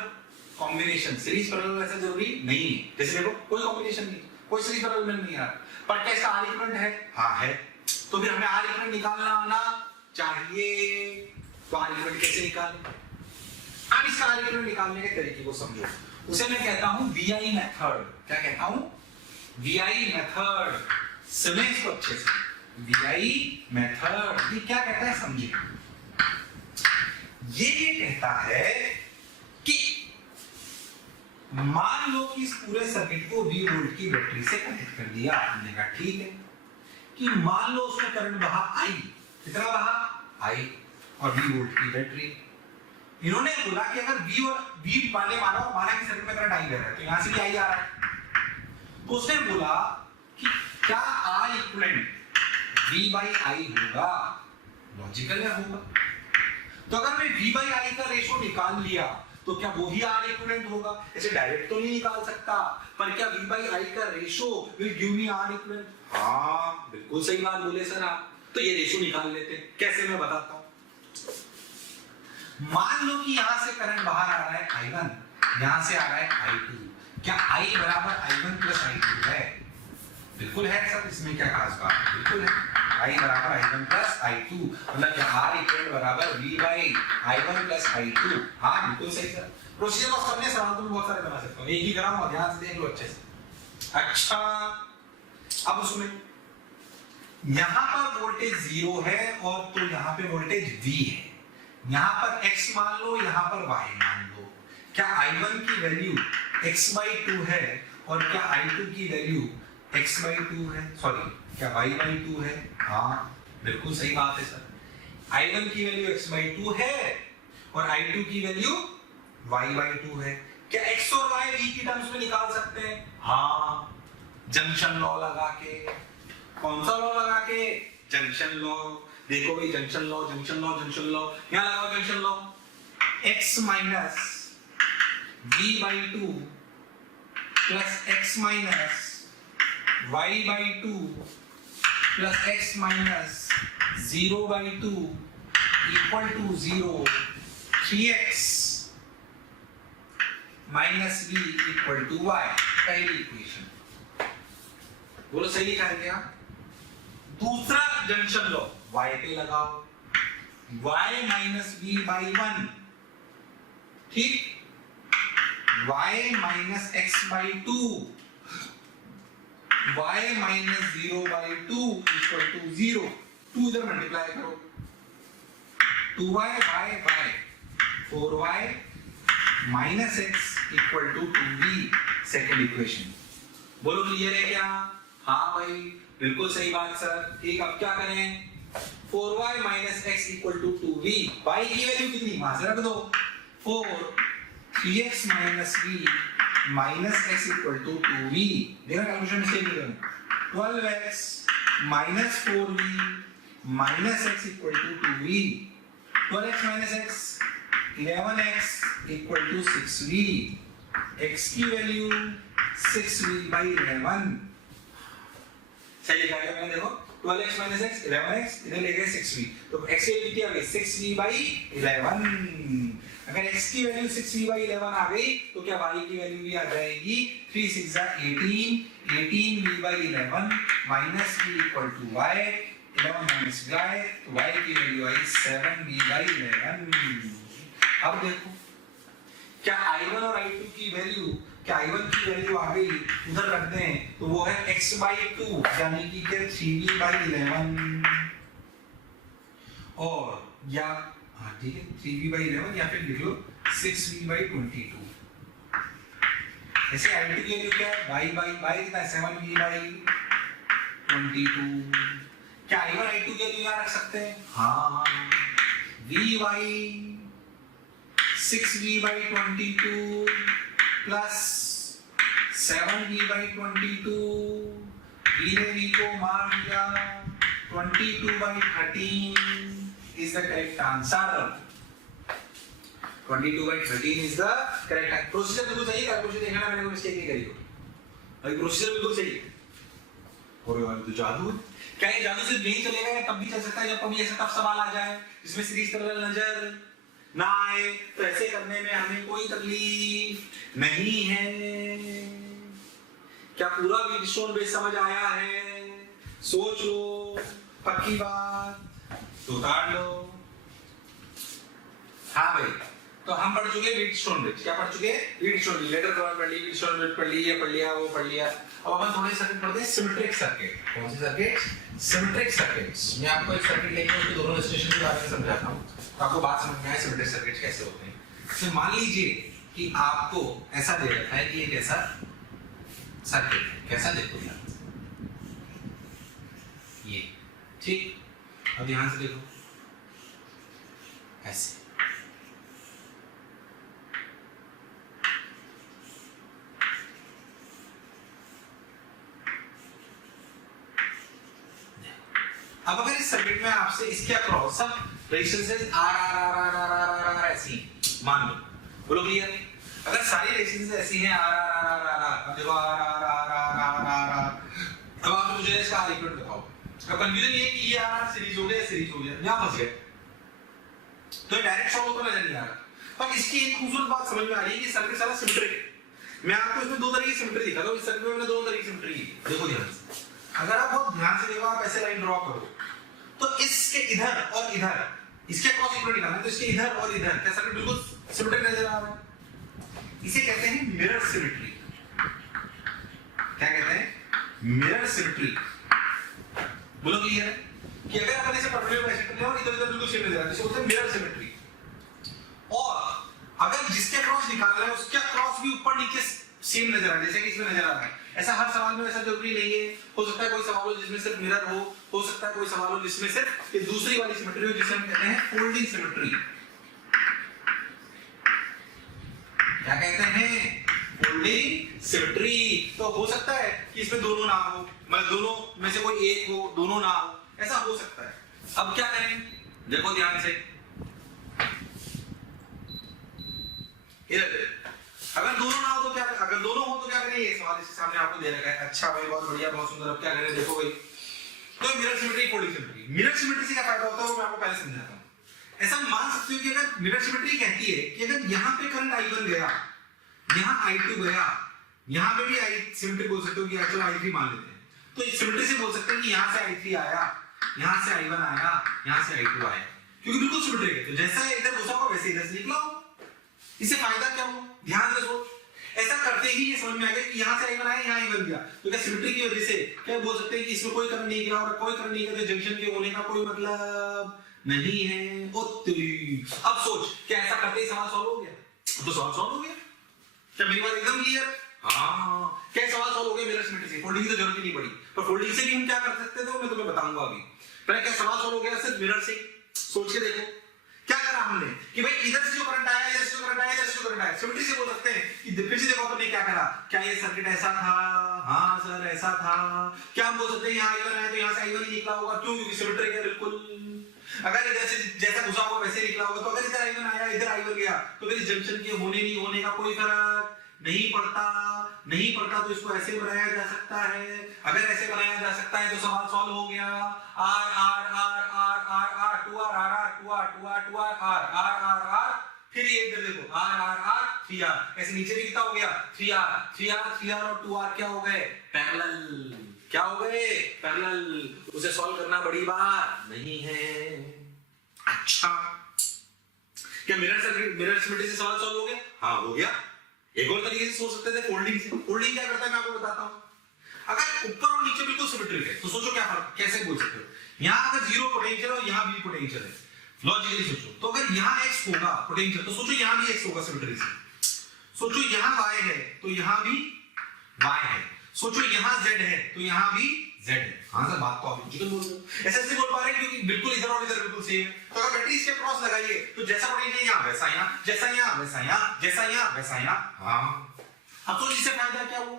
कॉम्बिनेशन सीरीज पैरेलल ऐसा जरूरी नहीं है। जैसे देखो, कोई कॉम्बिनेशन नहीं, कोई सीरीज पैरेलल में नहीं आ रहा, पर क्या इसका आर इक्विवेलेंट है? हाँ है। तो फिर हमें आर इक्विवेलेंट निकालना आना चाहिए। तो आर इक्विवेलेंट कैसे निकालें? अब इसका आर इक्विवेलेंट निकालने के तरीके को समझो। उसे मैं कहता हूं वीआई मेथड। क्या कहता हूं? VI method. सुने इसको अच्छे से, वीआई मेथड। ये क्या कहता है समझिए। ये कहता है कि मान लो कि इस पूरे सर्किट को 20 वोल्ट की बैटरी से कनेक्ट कर दिया आपने। कहा ठीक है, कि मान लो उसमें करंट बहा आई। कितना बहा? आई, और 20 वोल्ट की बैटरी। इन्होंने बोला कि अगर V और V माने माना कि सर्किट में करंट आई बह रहा है, तो यहां से भी आई आ रहा है। तो उसने बोला कि क्या R equivalent V by I होगा? लॉजिकल है, होगा। तो अगर मैं V by I का रेशो निकाल लिया तो क्या वो ही R इक्विवेलेंट होगा? ऐसे डायरेक्ट तो नहीं निकाल सकता, पर क्या V by I का ratio will give me R equivalent? हाँ, बिल्कुल सही बात बोले सर आप। तो ये रेशो निकाल लेते हैं। कैसे, मैं बताता हूं। मान लो कि यहां से करंट बाहर आ रहा है I1, यहां से आ रहा है I2। क्या I बराबर I1 प्लस I2 है? बिल्कुल है सर, इसमें क्या खास बात है? बिल्कुल है। I बराबर I1 प्लस I2, मतलब क्या R इक्वल बराबर V by I1 plus I2। हाँ, बिल्कुल सही सर। प्रोसीजर को समझने सवाल तो मैं बहुत सारे बना सकता हूँ, एक ही कराऊंगा, ध्यान से देख लो अच्छे से। अच्छा, अब उसमें यहां पर वोल्टेज 0 है और तो यहां पे वोल्टेज V है। यहां पर x मान लो, यहां पर y मान लो। क्या I1 की वैल्यू x/2 है और क्या I2 की वैल्यू x/2 है? सॉरी, क्या y/2 है? हाँ, बिल्कुल सही बात है सर। I1 की वैल्यू x/2 है और I2 की वैल्यू y/2 है। क्या x और y v की टर्म्स में निकाल सकते हैं? हाँ, जंक्शन लॉ लगा के। कौन सा लॉ लगा के? Junction law. देखो भाई, junction law, junction law, junction law, यहां लगाओ junction law. x minus v/2 plus x minus y/2 plus x minus 0/2 equal to 0, 3x minus v equal to y। पहली इक्वेशन बोलो सही लिखा है क्या? दूसरा जंक्शन लॉ y पे लगाओ, y माइनस v/1, ठीक, y minus x/2, y minus 0/2 equal to 0। 2 इधर मल्टीप्लाई करो, 2y y y 4y minus x equal to 2v। Second equation बोलो क्लियर है क्या? हाँ भाई, बिल्कुल सही बात सर। ठीक, अब क्या करें? 4y minus x equal to 2v। y की वैल्यू कितनी? वहां से रख दो, 4 3x minus v minus x equal to 2v। देखना कैलकुलेशन मिस्टेक नहीं करना। 12x minus 4v minus x equal to 2v। 12x minus x 11x equal to 6v। x की वैल्यू 6v/11। सही लिखा है मैंने, देखो 12x माइनस x 11x, इधर ले गए 6v, तो x की वैल्यू क्या आ गई? 6v/11। अगर x की वैल्यू 6v/11 आ गई तो क्या y की वैल्यू भी आ जाएगी? 3 6 18, 18v/11 minus v equal to y, 11 minus y, तो y की वैल्यू आई 7v/11। अब देखो, क्या I1 और I2 की वैल्यू, क्या I1 की वैल्यू आ गई उधर रख दें तो वो है x/2 यानी कि क्या 3v/11, और या हाँ ठीक है 3v/11 या फिर लिख लो 6v/22। ऐसे I2 की वैल्यू क्या है? y कितना है? 7v/22। क्या I1 I2 की वैल्यू यहाँ रख सकते हैं? हाँ, vy 6v/22 plus 7v/22। v ने v को मार दिया, 22/13 is the correct answer। 22/13 is the correct answer। Procedure बिल्कुल सही है, कैलकुलेशन देखना, मैंने कोई मिस्टेक नहीं करी हो भाई, प्रोसीजर बिल्कुल सही है। और वाली तो जादू है। क्या ये जादू सिर्फ यही चलेगा या तब भी चल सकता है जब कभी ऐसा टफ सवाल आ जाए जिसमें सीरीज पैरेलल नजर ना आए? तो ऐसे करने में हमें कोई तकलीफ नहीं है। क्या पूरा व्हीटस्टोन ब्रिज समझ आया है? सोच लो, पक्की बात तो उतार लो। हाँ भाई, तो हम पढ़ चुके व्हीटस्टोन ब्रिज। क्या पढ़ चुके? व्हीटस्टोन ब्रिज, लेटर क्रॉस पढ़ ली, व्हीटस्टोन ब्रिज पढ़ ली, ये पढ़ लिया, वो पढ़ लिया। अब अपन थोड़े सर्किट पढ़ते हैं, सिमेट्रिक सर्किट। कौन सी सर्किट? Symmetric circuits. मैं आपको एक सर्किट लेके उसके दोनों रजिस्ट्रेशन के बारे में समझाता हूँ, तो आपको बात समझ में आए सिमेट्रिक सर्किट कैसे होते हैं। तो मान लीजिए कि आपको ऐसा दे रखा है कि एक ऐसा सर्किट है, कैसा देखो यार, ये ठीक। अब ध्यान से देखो, ऐसे अब अगर इस सर्किट में आपसे इसके अक्रॉस सब रेजिस्टेंसेस आर ऐसी मान लो, बोलो क्लियर? अगर सारी रेजिस्टेंसेस ऐसी हैं आर, देखो आर, अब आप मुझे इसका इक्विवेलेंट बताओ। अब कंफ्यूजन ये है कि ये आर सीरीज हो गया, यहां फंस गए, तो डायरेक्ट सॉल्व तो नजर नहीं आ रहा। पर इसकी एक खूबसूरत बात समझ में आ रही है कि सर्किट सारा सिमेट्रिक है। मैं आपको इसमें दो तरह की सिमेट्री दिखा दूं। इस सर्किट में मैंने दो तरह की सिमेट्री दी, देखो ध्यान से। अगर आप बहुत ध्यान से देखो, आप ऐसे लाइन ड्रॉ करो तो इसके इधर और इधर, इसके क्रॉस इक्वल निकालना है, तो इसके इधर और इधर क्या सर्किट बिल्कुल सिमेट्रिक नजर आ रहा है? इसे कहते हैं मिरर सिमेट्री। क्या कहते हैं? Mirror symmetry. बोलो क्लियर है कि अगर अपन इसे परपेंडिकुलर ऐसे कर ले और इधर-उधर बिल्कुल सेम नजर आ रहा है, इसे बोलते हैं मिरर सिमेट्री। और अगर जिसके क्रॉस निकालना है उसके क्रॉस भी ऊपर नीचे सेम नजर आ रहा है, जैसे कि इसमें नजर आ रहा है। ऐसा हर सवाल में ऐसा जरूरी नहीं है, हो सकता है कोई सवाल हो जिसमें सिर्फ मिरर हो सकता है कोई सवाल हो जिसमें सिर्फ ये दूसरी वाली सिमेट्री हो जिसे हम कहते हैं फोल्डिंग सिमेट्री। क्या कहते हैं? Folding symmetry. तो हो सकता है कि इसमें दोनों ना हो, मतलब दोनों में से कोई एक हो, दोनों ना हो, ऐसा हो सकता है। अब क्या करें, देखो ध्यान से, अगर दोनों ना हो तो क्या, अगर दोनों हो तो क्या करें, ये सवाल इसके सामने आपको दे रखा है। अच्छा भाई, बहुत बढ़िया, बहुत सुंदर। अब क्या करें, देखो भाई, तो mirror symmetry, folding symmetry. Mirror symmetry से क्या फायदा होता है वो मैं आपको पहले समझाता हूं। ऐसा मान सकते हो कि अगर मिरर सिमेट्री कहती है कि अगर यहां पे करंट I1 गया, यहां I2 गया, यहां पे भी I सिमेट्री बोल सकते हो कि चलो I3 मान लेते हैं, तो इस सिमेट्री से बोल सकते हैं कि यहां से I3 आया, यहां से I1 आया, यहां से I2 आया, क्योंकि बिल्कुल सिमेट्री है। तो जैसा इधर घुसा होगा वैसे इधर से निकला होगा। इससे फायदा क्या हुआ, ध्यान से सोच। ऐसा करते ही ये समझ में आ गया कि यहां से I1 आया, यहां I1 गया, तो क्या सिमेट्री की वजह से क्या बोल सकते हैं कि इसमें कोई करंट नहीं गया, और कोई करंट नहीं गया तो जंक्शन के होने का कोई मतलब नहीं है। अब सोच, क्या ऐसा करते ही सवाल सॉल्व हो गया? तो सवाल सॉल्व हो गया। क्या मेरी बात एकदम क्लियर? हाँ, क्या सवाल सॉल्व हो गया मिरर सिमेट्री से? फोल्डिंग की तो जरूरत ही नहीं पड़ी, पर फोल्डिंग से भी हम क्या कर सकते थे मैं तुम्हें बताऊंगा अभी। पहले क्या सवाल सॉल्व हो गया सिर्फ मिरर से? सोच के देखो क्या करा हमने कि भाई इधर से जो करंट आया, इधर से जो करंट आया, इधर से जो करंट आया, सिमेट्री से बोल सकते हैं कि फिर से देखो अपने क्या करा, क्या ये सर्किट ऐसा था? हाँ सर ऐसा था। क्या हम बोल सकते हैं यहाँ I1 आया तो यहाँ से I1 ही निकला होगा, क्यों? क्योंकि सिमेट्री है बिल्कुल। अगर इधर से जैसा घुसा हुआ वैसे निकला होगा, तो अगर इधर I1 आया, इधर I1 गया, तो फिर इस जंक्शन के होने नहीं होने का कोई फर्क नहीं पड़ता। नहीं पड़ता तो इसको ऐसे बनाया जा सकता है। अगर ऐसे बनाया जा सकता है तो सवाल सॉल्व हो गया। R R R R R R two R R R two R two R two R R R R R, फिर ये इधर देखो आर आर आर 3R, ऐसे नीचे भी कितना हो गया 3R और 2R क्या हो गए? पैरेलल। क्या हो गए? पैरेलल। उसे सॉल्व करना बड़ी बात नहीं है। अच्छा, क्या मिरर सिमेट्री से सवाल सॉल्व हो गया? हाँ हो गया। एक और तरीके से सोच सकते थे, फोल्डिंग से। फोल्डिंग क्या करता है मैं आपको बताता हूं। अगर ऊपर और नीचे बिल्कुल सिमेट्रिक है तो सोचो क्या फर्क, कैसे बोल सकते हो? यहां अगर जीरो पोटेंशियल और यहां भी पोटेंशियल है, लॉजिकली सोचो, तो अगर यहां x होगा पोटेंशियल, तो सोचो यहां भी x होगा सिमेट्री से। सोचो यहां y है तो यहां भी y है। सोचो यहां z है तो यहां भी z है। हां सर, बात तो आप लॉजिकल बोल रहे हो। ऐसे ऐसे बोल पा रहे हैं क्योंकि बिल्कुल इधर और इधर बिल्कुल सेम है। तो अगर बैटरी इसके क्रॉस लगाइए तो जैसा पोटेंशियल यहां वैसा यहां, जैसा यहां वैसा यहां, जैसा यहां वैसा यहां। हां, अब तो इससे फायदा क्या हुआ?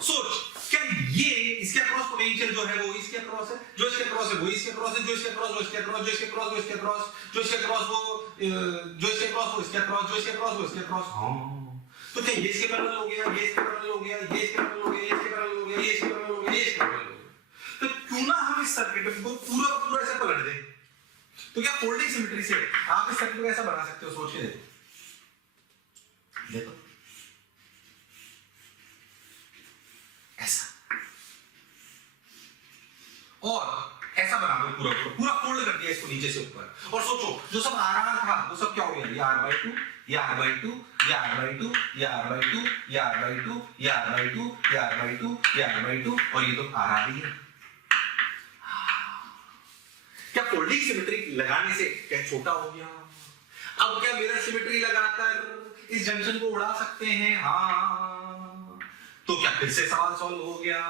सोच, क्या ये इसके क्रॉस पोटेंशियल जो है वो इसके क्रॉस है, जो इसके क्रॉस है वो इसके क्रॉस है, जो इसके क्रॉस वो इसके क्रॉस, जो इसके क्रॉस वो इसके क्रॉस, जो इसके क्रॉस वो जो इसके क्रॉस वो इसके क्रॉस, जो इसके क्रॉस वो इसके क्रॉस। हां, तो क्या ये इसके पैरेलल हो गया, ये इसके पैरेलल हो गया, ये इसके पैरेलल हो गया, ये इसके पैरेलल हो गया, ये इसके पैरेलल हो गया, ये इसके पैरेलल हो गया। तो क्यों ना हम इस सर्किट को पूरा पूरा ऐसे पलट दें? तो क्या फोल्डिंग सिमेट्री से आप इस सर्किट को ऐसा बना सकते हो? सोच के देखो। देखो ऐसा, और ऐसा बना दो, पूरा पूरा फोल्ड कर दिया इसको नीचे से ऊपर। और सोचो जो सब आर था वो सब क्या हो गया? ये R/2, ये R/2, ये R/2, ये R/2, ये R/2, ये R/2, ये R/2, ये R/2, और ये तो R ही है। क्या फोल्डिंग सिमेट्री लगाने से क्या छोटा हो गया? अब क्या मिरर सिमेट्री लगाकर इस जंक्शन को उड़ा सकते हैं? हाँ, तो क्या फिर से सवाल सॉल्व हो गया?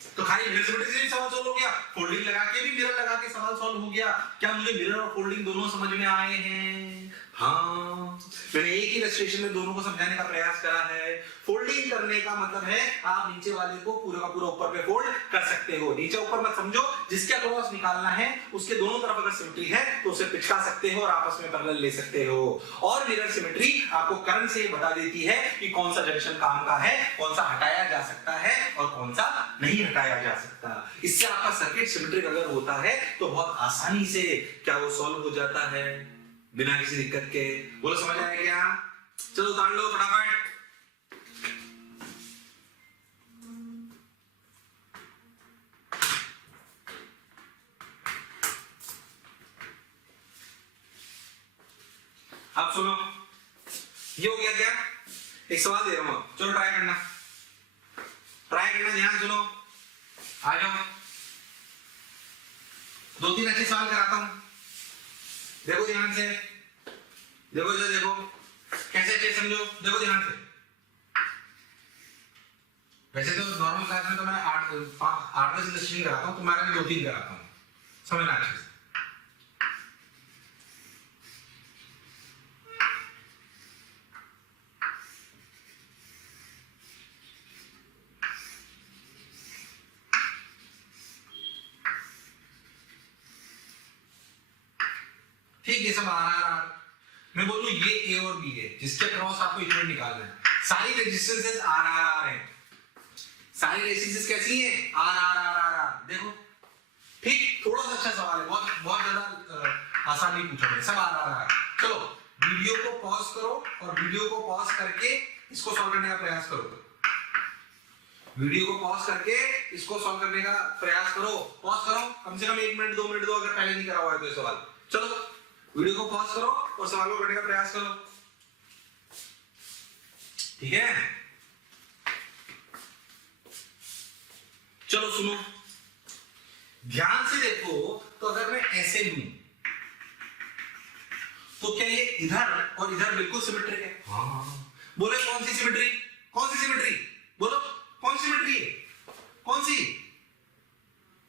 तो खाली मिरर सिमेट्री से भी सवाल सॉल्व हो गया, फोल्डिंग लगा के भी मिरर लगा के सवाल सॉल्व हो गया। क्या मुझे मिरर और फोल्डिंग दोनों समझ में आए हैं? हाँ, मैंने एक ही इलस्ट्रेशन में दोनों को समझाने का प्रयास करा है। फोल्डिंग करने का मतलब है आप नीचे वाले को पूरा का पूरा ऊपर पे फोल्ड कर सकते हो। नीचे ऊपर मत समझो, जिसके अक्रॉस निकालना है उसके दोनों तरफ अगर सिमेट्री है तो उसे पिचका सकते हो और आपस में पैरेलल ले सकते हो। और मिरर सिमेट्री आपको करंट से बता देती है कि कौन सा जंक्शन काम का है, कौन सा हटाया जा सकता है और कौन सा नहीं हटाया जा सकता। इससे आपका सर्किट सिमेट्रिक अगर होता है तो बहुत आसानी से क्या वो सॉल्व हो जाता है बिना किसी दिक्कत के। बोलो समझ आया क्या? चलो उतार लो फटाफट। अब सुनो, ये हो गया क्या? एक सवाल दे रहा हूं, चलो ट्राई करना, ध्यान सुनो, आ जाओ। 2-3 अच्छे सवाल कराता हूं, देखो ध्यान से, देखो कैसे अच्छे समझो, देखो ध्यान से। वैसे तो नॉर्मल क्लास में तो मैं 8 10 इलस्ट्रेशन कराता हूँ, तुम्हारे में 2 3 कराता हूँ, समझना अच्छे से। ठीक है, सब आर मैं बोलूं ये ए और बी है, जिसके क्रॉस आपको इक्वेशन निकालना है। सारी रेजिस्टेंसेस आर है, सारी रेजिस्टेंसेस कैसी हैं? आर। देखो ठीक, थोड़ा सा अच्छा सवाल है, बहुत बहुत ज्यादा आसान नहीं पूछा मैंने, सब आर। चलो वीडियो को पॉज करो और वीडियो को पॉज करके इसको सॉल्व करने का प्रयास करो। वीडियो को पॉज करके इसको सॉल्व करने का प्रयास करो। पॉज करो, कम से कम 1 मिनट 2 मिनट दो, अगर पहले नहीं करा हुआ है तो ये सवाल। चलो वीडियो को पॉज करो और सवाल को करने का प्रयास करो, ठीक है? चलो सुनो, ध्यान से देखो। तो अगर मैं ऐसे लूं तो क्या ये इधर और इधर बिल्कुल सिमेट्रिक है? हाँ। बोले कौन सी सिमेट्री? कौन सी सिमेट्री? बोलो कौन सी सिमेट्री है? कौन सी?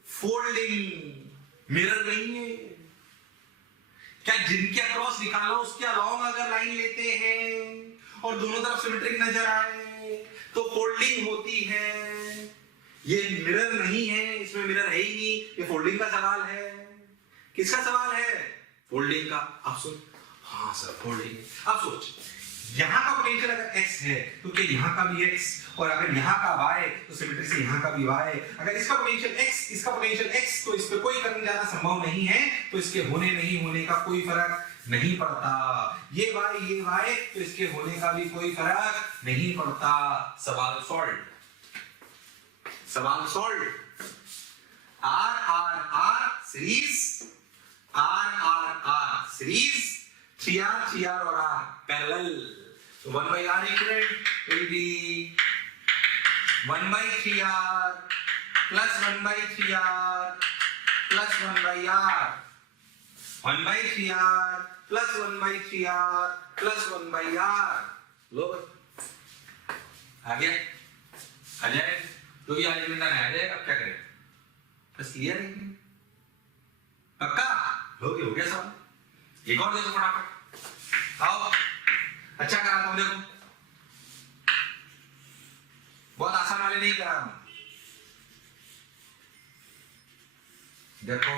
फोल्डिंग। मिरर नहीं है क्या? जिनके अक्रॉस निकालो उसके अलोंग अगर लाइन लेते हैं और दोनों तरफ सिमेट्रिक नजर आए तो फोल्डिंग होती है। ये मिरर नहीं है, इसमें मिरर है ही नहीं, ये फोल्डिंग का सवाल है। किसका सवाल है? फोल्डिंग का। अब सुन, हाँ सर फोल्डिंग है। अब सोच, यहां का पोटेंशियल अगर x है तो क्या यहां का भी x, और अगर यहां का y तो सिमेट्री से यहां का भी y। अगर इसका पोटेंशियल x, इसका पोटेंशियल x, तो इस पे कोई करंट जाना संभव नहीं है, तो इसके होने नहीं होने का कोई फर्क नहीं पड़ता। ये y तो इसके होने का भी कोई फर्क नहीं पड़ता। सवाल सॉल्व, सवाल solve. R series, R series, 3R और R parallel. So 1/R equivalent will be 1/3R plus 1/3R plus 1/R, 1/3R plus 1/3R plus 1/R। लो आ गया, आ जाए तो ये आर्गुमेंट आ जाएगा। अब क्या करें? बस क्लियर है, पक्का हो गया सब। एक और देखो फटाफट, आओ अच्छा कराता हूं। देखो बहुत आसान वाले नहीं करा हूं, देखो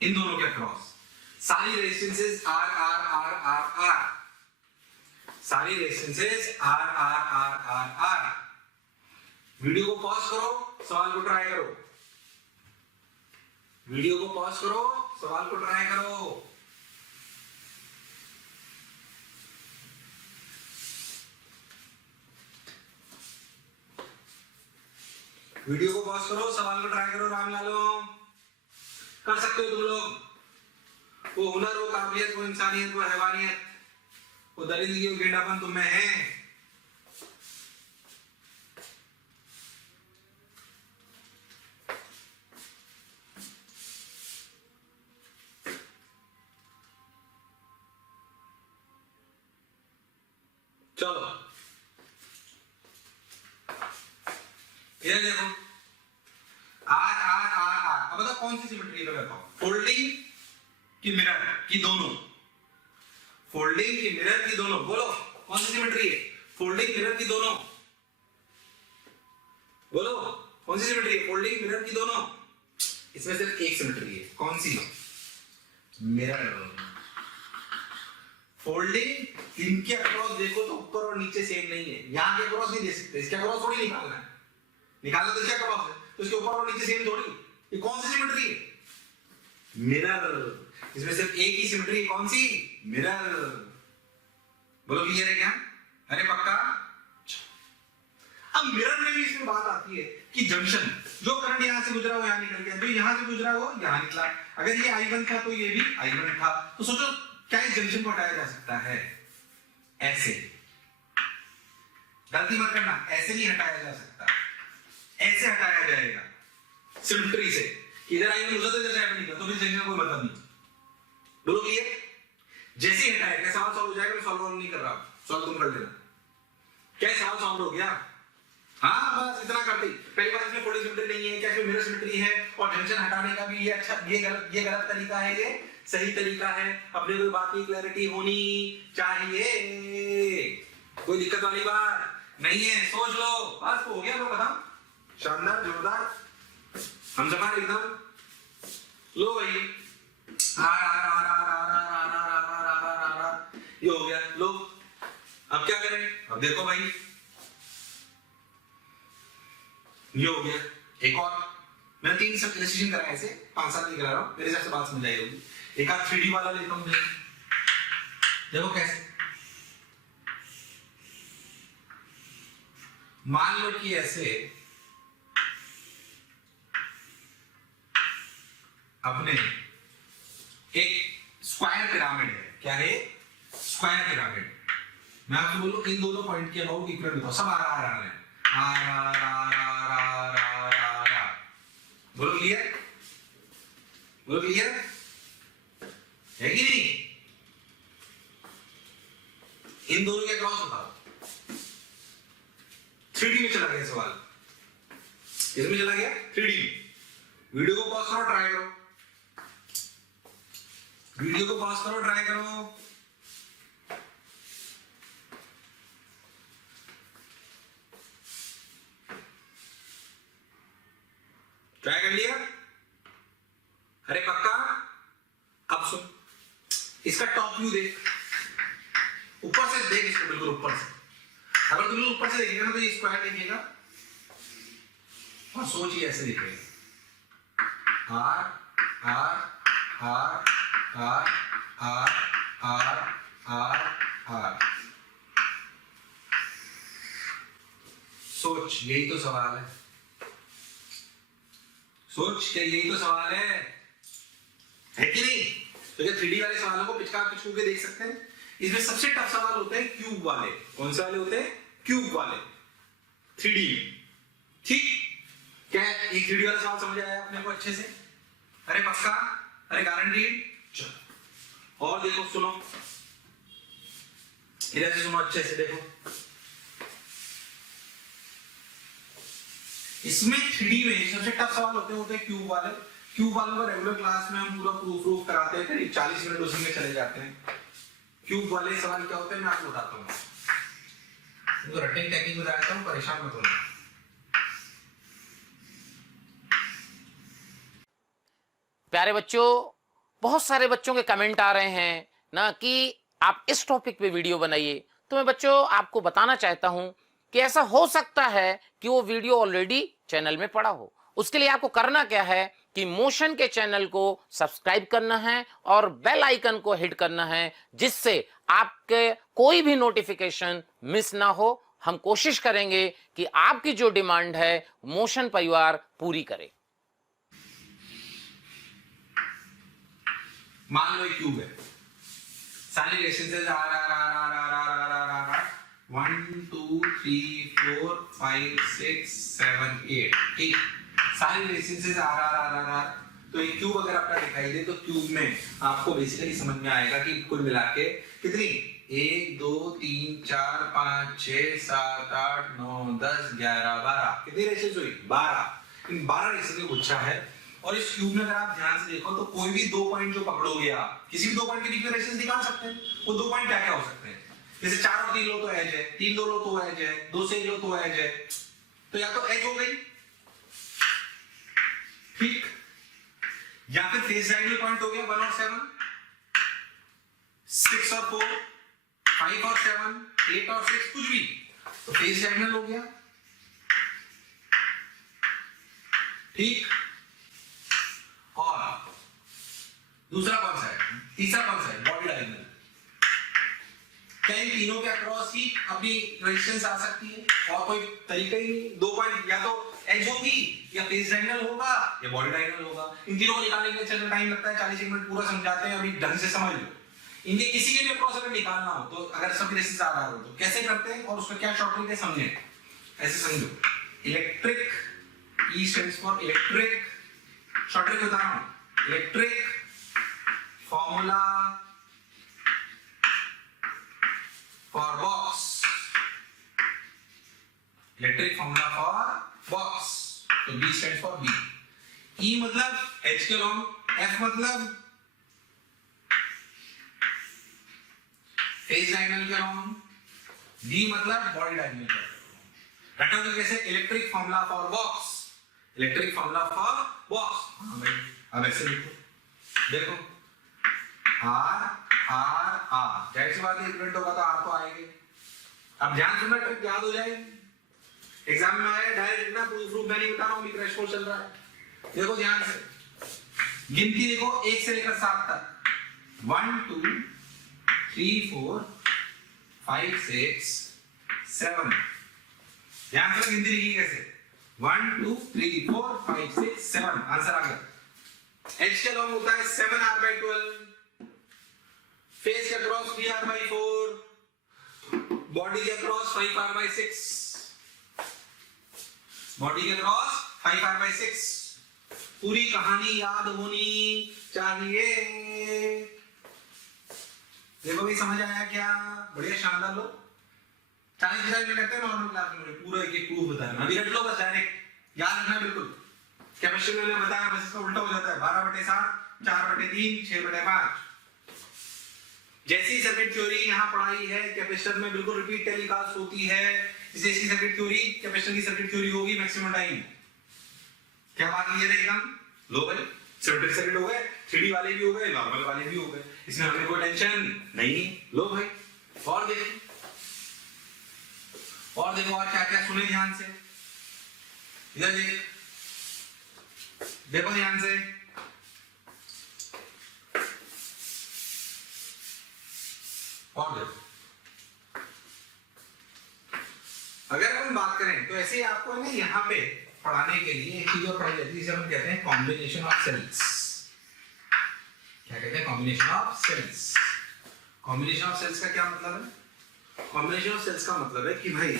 इन दोनों के क्रॉस सारी रेजिस्टेंसेस R, सारी रेजिस्टेंसेस R। वीडियो को पॉज करो, सवाल को ट्राई करो। वीडियो को पॉज करो, सवाल को ट्राई करो। वीडियो को पॉज करो, सवाल को ट्राई करो। राम लालो कर सकते हो तुम लोग। वो हुनर, वो काबिलियत, वो इंसानियत, वो हैवानियत, वो दरिंदगी, वो गेंडापन तुम में है। चलो इधर देखो, R। अब बताओ कौन सी सिमेट्री है? बताओ, फोल्डिंग की मिरर की दोनों, फोल्डिंग की मिरर की दोनों। बोलो कौन सी सिमेट्री है? फोल्डिंग मिरर की दोनों। बोलो कौन सी सिमेट्री है? फोल्डिंग मिरर की दोनों। इसमें सिर्फ एक सिमेट्री है, कौन सी? मिरर। फोल्डिंग इनके अक्रॉस देखो तो ऊपर और नीचे सेम नहीं है। यहां के अक्रॉस नहीं दे सकते, इसके अक्रॉस थोड़ी निकालना है। निकालना तो इसके अक्रॉस है, तो इसके ऊपर और नीचे सेम थोड़ी। ये कौन सी सिमेट्री है? मिरर। इसमें सिर्फ एक ही सिमेट्री है, कौन सी? मिरर। बोलो क्लियर है क्या? अरे पक्का। अब मिरर में भी इसमें बात आती है कि जंक्शन, जो करंट यहां से गुजरा वो यहां निकल गया, जो यहां से गुजरा वो यहां निकला। अगर ये I1 था तो ये भी I1 था। तो सोचो क्या इस जंक्शन को हटाया जा सकता है? ऐसे। गलती मत करना, ऐसे नहीं हटाया जा सकता, ऐसे हटाया जाएगा सिमेट्री से। इधर I1 उधर जाएगा नहीं, तो फिर जंक्शन का कोई मतलब नहीं। बोलो क्लियर? जैसे ही हटाया क्या सवाल सॉल्व हो जाएगा? मैं सॉल्व नहीं कर रहा हूं, सॉल्व तुम कर देना। क्या सवाल सॉल्व हो गया? हाँ बस इतना करते। पहली बात इसमें फोल्डिंग सिमेट्री नहीं है, क्या इसमें मिरर सिमेट्री है, और जंक्शन हटाने का भी ये अच्छा, ये गलत तरीका है, ये सही तरीका है। अपने कोई बात की क्लैरिटी होनी चाहिए, कोई दिक्कत वाली बात नहीं है। सोच लो, बस हो गया, लो खत्म। शानदार, जोरदार, हम सफार एकदम। लो भाई, ये हो गया। लो अब क्या करें? अब देखो भाई, ये हो गया। एक और, मैंने 3 सब इलस्ट्रेशन कराए ऐसे, 5 साल नहीं करा रहा हूं, मेरे हिसाब से बात समझ आई होगी। एक आध 3D वाला लेता हूं, देखो कैसे। मान लो कि ऐसे अपने एक स्क्वायर पिरामिड है। क्या है? Square pyramid. मैं आपको बोलूं इन दोनों पॉइंट के अबाउट इक्वल बताओ, सब आ रहा है। बोलो क्लियर? बोलो क्लियर है कि नहीं? इन दोनों के क्रॉस बताओ। 3D में चला गया सवाल, इसमें चला गया 3D में। वीडियो को पॉज करो, ट्राई करो, वीडियो को पॉज करो, ट्राई करो। ट्राई कर लिया? अरे पक्का? अब सुन, इसका टॉप व्यू देख, ऊपर से देख इसको, बिल्कुल ऊपर से। अगर तुम लोग ऊपर से देखेगा ना तो ये स्क्वायर देखिएगा और सोचिए ऐसे दिखेगा। R R R R R R R R. सोच, यही तो सवाल है। सोच, क्या यही तो सवाल है कि नहीं? तो क्या 3D वाले सवालों को पिचका पिचकू के देख सकते हैं? इसमें सबसे टफ सवाल होते हैं क्यूब वाले। कौन से वाले होते हैं? क्यूब वाले, 3D में। ठीक, क्या एक 3D वाला सवाल समझ आया अपने को अच्छे से? अरे पक्का? अरे गारंटीड? चलो और देखो, सुनो इधर से, सुनो अच्छे से, देखो इसमें 3D में सबसे टफ सवाल होते हैं क्यूब वाले। क्यूब वालों का रेगुलर क्लास में हम पूरा प्रूफ कराते हैं, करीब 40 मिनट उसी में चले जाते हैं। क्यूब वाले सवाल क्या होते हैं मैं आपको बताता हूँ, तो रटिंग टेक्निक बताता हूँ, परेशान मत होना। प्यारे बच्चों, बहुत सारे बच्चों के कमेंट आ रहे हैं ना कि आप इस टॉपिक पे वीडियो बनाइए। तो मैं बच्चों आपको बताना चाहता हूं कि ऐसा हो सकता है कि वो वीडियो ऑलरेडी चैनल में पड़ा हो। उसके लिए आपको करना क्या है कि मोशन के चैनल को सब्सक्राइब करना है और बेल आइकन को हिट करना है, जिससे आपके कोई भी नोटिफिकेशन मिस ना हो। हम कोशिश करेंगे कि आपकी जो डिमांड है मोशन परिवार पूरी करे। मान लो एक क्यूब है, सारी resistance R R R R R R R R R R 1 2 3 4 5 6 7 8। ठीक, सारी resistance R R R R R. तो एक क्यूब अगर आपका दिखाई दे तो क्यूब में आपको बेसिकली समझ में आएगा कि कुल मिला के कितनी 1 2 3 4 5 6 7 8 9 10 11 12 कितनी रेसिस्टेंस हुई? 12। इन 12 रेसिस्टेंस का गुच्छा है। और इस क्यूब में अगर आप ध्यान से देखो तो कोई भी 2 पॉइंट जो पकड़ोगे आप, किसी भी 2 पॉइंट के बीच में रेसिस्टेंस निकाल सकते हैं। वो 2 पॉइंट क्या क्या हो सकते हैं? जैसे 4 और 3 लो तो एज है, 3 2 लो तो एज है, 2 से 1 लो तो एज है। तो या तो एज हो गई, ठीक, या फिर फेस डायगोनल पॉइंट हो गया 1 और 7, 6 और 4, 5 और 7, 8 और 6, कुछ भी, तो फेस डायगोनल हो गया। ठीक, और दूसरा कौन सा है? तीसरा कौन सा है? Body diagonal. क्या इन तीनों के अक्रॉस ही अपनी रेजिस्टेंस आ सकती है? और कोई तरीका ही नहीं। 2 पॉइंट या तो एज होगी, या फेस डायगोनल होगा, या बॉडी डायगोनल होगा। इन तीनों को निकालने के लिए चलो टाइम लगता है, 40 मिनट पूरा समझाते हैं, अभी ढंग से समझ लो। इनके किसी के भी अक्रॉस अगर निकालना हो तो अगर सब रेजिस्टेंस आ रहा हो तो कैसे करते हैं और उसका क्या शॉर्टकट है समझे। ऐसे समझो, electric, E stands for electric, shortcut बता रहा हूं, electric formula for box, electric formula for box, तो B stands for B, E मतलब H के लॉन्ग, F मतलब फेज डायगोनल के लॉन्ग, D मतलब बॉडी डायगोनल के लॉन्ग। रटोगे कैसे? Electric formula for box, electric formula for box. हाँ भाई, अब ऐसे लिखो, देखो R R R, जाहिर सी बात है इक्विवेलेंट होगा तो R तो आएंगे। अब ध्यान सुनना, ट्रिक याद हो जाएगी। एग्जाम में आया डायरेक्ट लिखना, प्रूफ मैं नहीं बता रहा हूं, क्रैश कोर्स चल रहा है। देखो ध्यान से, गिनती देखो 1 से लेकर 7 तक, 1 2 3 4 5 6 7। ध्यान से गिनती लिखी कैसे, 1 2 3 4 5 6 7, आंसर आ गया। H के लॉन्ग होता है 7R/12, फेस के क्रॉस 3R/4, बॉडी के क्रॉस 5R/6, बॉडी के क्रॉस 5R/6। पूरी कहानी याद होनी चाहिए। देखो भाई, समझ आया क्या? बढ़िया, शानदार। लो 40 मिनट लगते हैं नॉर्मल क्लास में पूरा एक एक प्रूफ बताना। अभी रट लो बस, डायरेक्ट याद रखना बिल्कुल। केमिस्ट्री में मैंने बताया, बस इसका उल्टा हो जाता है, 12/7, 4/3, 6/5। जैसी सर्किट थ्योरी यहाँ पढ़ाई है कैपेसिटर में बिल्कुल रिपीट टेलीकास्ट होती है। जैसी सर्किट थ्योरी कैपेसिटर की सर्किट थ्योरी होगी मैक्सिमम टाइम। क्या बात क्लियर है एकदम? लो भाई, सिमेट्रिक सर्किट हो गए, 3D वाले भी हो गए, नॉर्मल वाले भी हो गए, इसमें हमें कोई टेंशन नहीं। लो भाई, और देखो और क्या क्या सुने ध्यान से, इधर देखो ध्यान से। और देखो, अगर हम बात करें तो ऐसे ही आपको ना यहाँ पे पढ़ाने के लिए एक चीज और पढ़ाई जाती है जिसे हम कहते हैं कॉम्बिनेशन ऑफ सेल्स। क्या कहते हैं? Combination of cells. Combination of cells का क्या मतलब है? कॉम्बिनेशन ऑफ सेल्स का मतलब है कि भाई,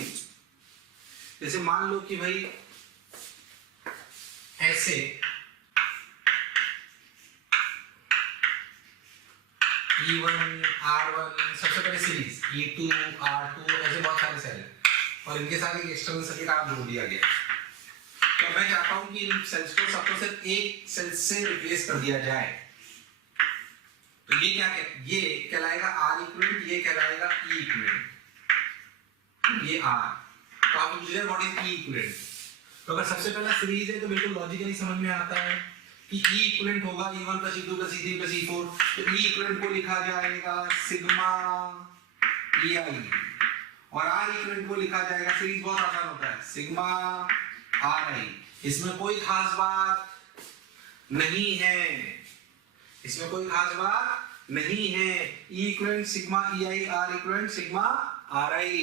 जैसे मान लो कि भाई ऐसे E1 R1, सबसे पहले सीरीज E2 R2, ऐसे बहुत सारे सेल हैं और इनके साथ एक एक्सटर्नल सर्किट आप जोड़ दिया गया। तो मैं चाहता हूं कि इन सेल्स को सबको सिर्फ एक सेल से रिप्लेस कर दिया जाए। तो ये क्या ये कहलाएगा R इक्विवेलेंट, ये कहलाएगा E इक्विवेलेंट, ये R। तो आप मुझे व्हाट इज E इक्विवेलेंट? तो अगर सबसे पहला सीरीज है तो बिल्कुल लॉजिकली समझ में आता है कि E इक्विवेलेंट होगा E1 + E2 + E3 + E4। तो E इक्विवेलेंट को लिखा जाएगा सिग्मा EI और R इक्विवेलेंट को लिखा जाएगा, सीरीज बहुत आसान होता है, सिग्मा RI। इसमें कोई खास बात नहीं है, इसमें कोई खास बात नहीं है। E equivalent sigma EI, R equivalent sigma RI,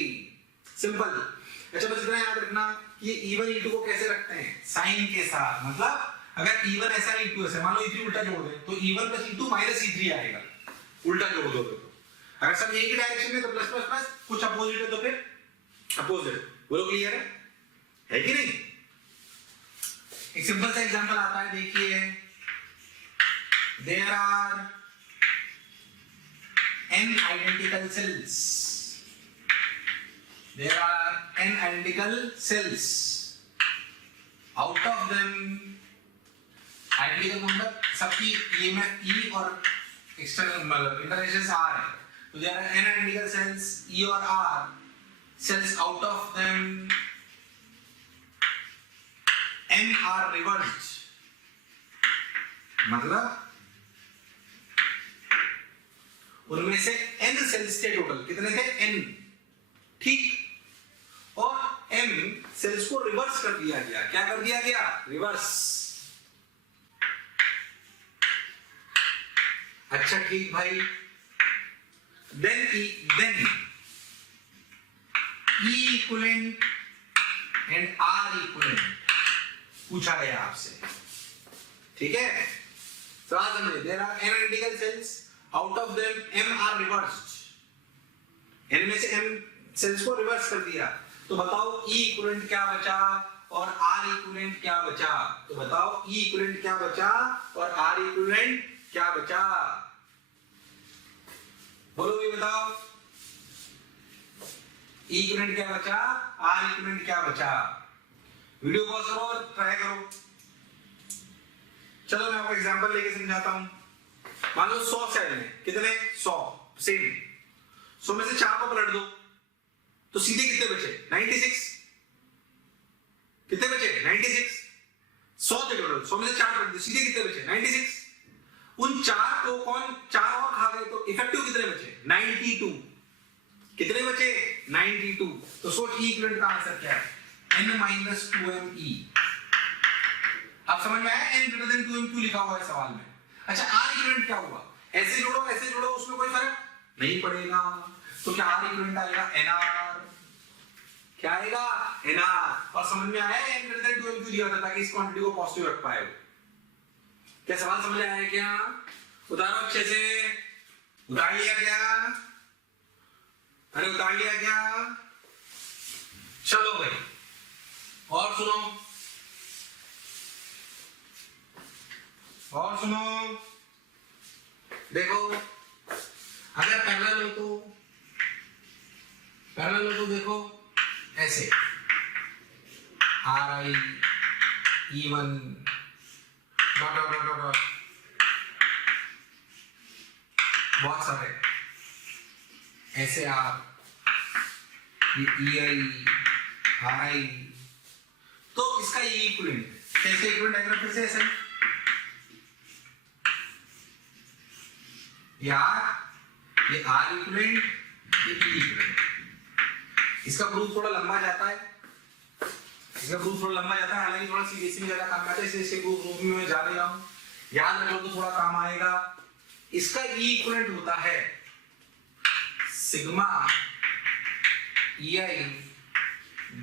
simple. अच्छा, बस इतना याद रखना कि E1 E2 को कैसे रखते हैं? साइन के साथ। मतलब अगर E1 ऐसा है E2 ऐसा, मान लो E3 उल्टा जोड़ दें तो E1 + E2 - E3 आएगा, उल्टा जोड़ दो तो। अगर सब एक ही डायरेक्शन में तो प्लस प्लस प्लस, कुछ अपोजिट है तो फिर अपोजिट। बोलो क्लियर है कि नहीं? एक सिंपल सा एग्जांपल आता है, देखिए, there are n identical cells, there are n identical cells, out of them identical मतलब सबकी EMF E और एक्सटर्नल मतलब इंटरसेक्शन R है, तो there are n identical cells E और R cells, out of them n are reversed, मतलब उनमें से n सेल्स थे टोटल, कितने थे? n, ठीक। और m सेल्स को रिवर्स कर दिया गया। क्या कर दिया गया? रिवर्स। अच्छा ठीक भाई, then E equivalent and R equivalent पूछा गया आपसे, ठीक है? सवाल समझिए, there are n identical cells, out of them m are reversed, n में से m सेल्स को रिवर्स कर दिया, तो बताओ E इक्विवेलेंट क्या बचा और R इक्विवेलेंट क्या बचा? तो बताओ E इक्विवेलेंट क्या बचा और R इक्विवेलेंट क्या बचा? बोलो भी बताओ। इक्विवेलेंट क्या बचा, आर इक्विवेलेंट क्या बचा। वीडियो पॉज करो और ट्राई करो। चलो मैं आपको एग्जांपल लेके समझाता हूं। मान लो 100 सेल में कितने 100 सेम 100 में से 4 को पलट दो तो सीधे कितने बचे 96। कितने बचे 96। 100 थे टोटल, 100 में से 4 पलट दो सीधे कितने बचे 96। उन 4 को कौन 4 और खा गए तो इफेक्टिव कितने बचे 92। कितने बचे 92। तो सोच ई इक्विवेलेंट का आंसर क्या है n-2me। अब समझ में आया n greater than 2m क्यों लिखा हुआ है सवाल में। अच्छा आर इक्विवेलेंट क्या हुआ, ऐसे जोड़ो उसमें कोई फर्क नहीं पड़ेगा। तो क्या आर इक्विवेलेंट आएगा nr, क्या आएगा nr। और समझ में आया n greater than 2m क्यों दिया था, ताकि इस क्वांटिटी को पॉजिटिव रख पाए। क्या सवाल समझ आया क्या, उतारो अच्छे से, उतार लिया क्या, अरे उतार लिया क्या। चलो भाई और सुनो, और सुनो, देखो अगर पैरेलल हो तो देखो ऐसे are I E1 dot dot dot dot बहुत सारे ऐसे आर ये EI आर आई, तो इसका ये इक्विवेलेंट कैसे इक्विवेलेंट डायग्राम फिर से ऐसे ये आर इक्विवेलेंट ये E इक्विवेलेंट। इसका प्रूफ थोड़ा लंबा जाता है, हालांकि थोड़ा सीबीएसई में ज्यादा काम आता है, इसलिए प्रूफ में मैं जा रहा हूं, याद रखो तो थोड़ा काम आएगा। इसका E इक्विवेलेंट होता है sigma EI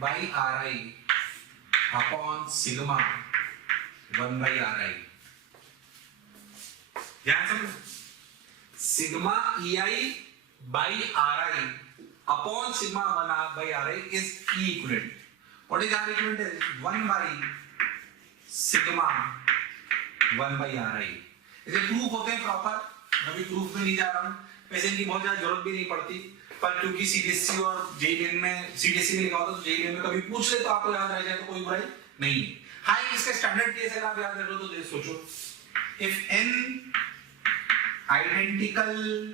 by RI upon sigma 1 by RI। ध्यान समझो, sigma EI by RI upon sigma 1 by RI is E equivalent. What is R equivalent is 1 by sigma 1 by RI। इसे प्रूफ होते हैं proper, मैं भी proof में नहीं जा रहा हूं, वैसे इनकी बहुत ज्यादा जरूरत भी नहीं पड़ती, पर क्योंकि सीबीएसई और जेईई में सीबीएसई में लिखा होता तो जेईई में कभी पूछ ले तो आपको याद रह जाए तो कोई बुराई नहीं है। हाँ इसका स्टैंडर्ड केस अगर आप याद रख लो तो दे सोचो, इफ n आइडेंटिकल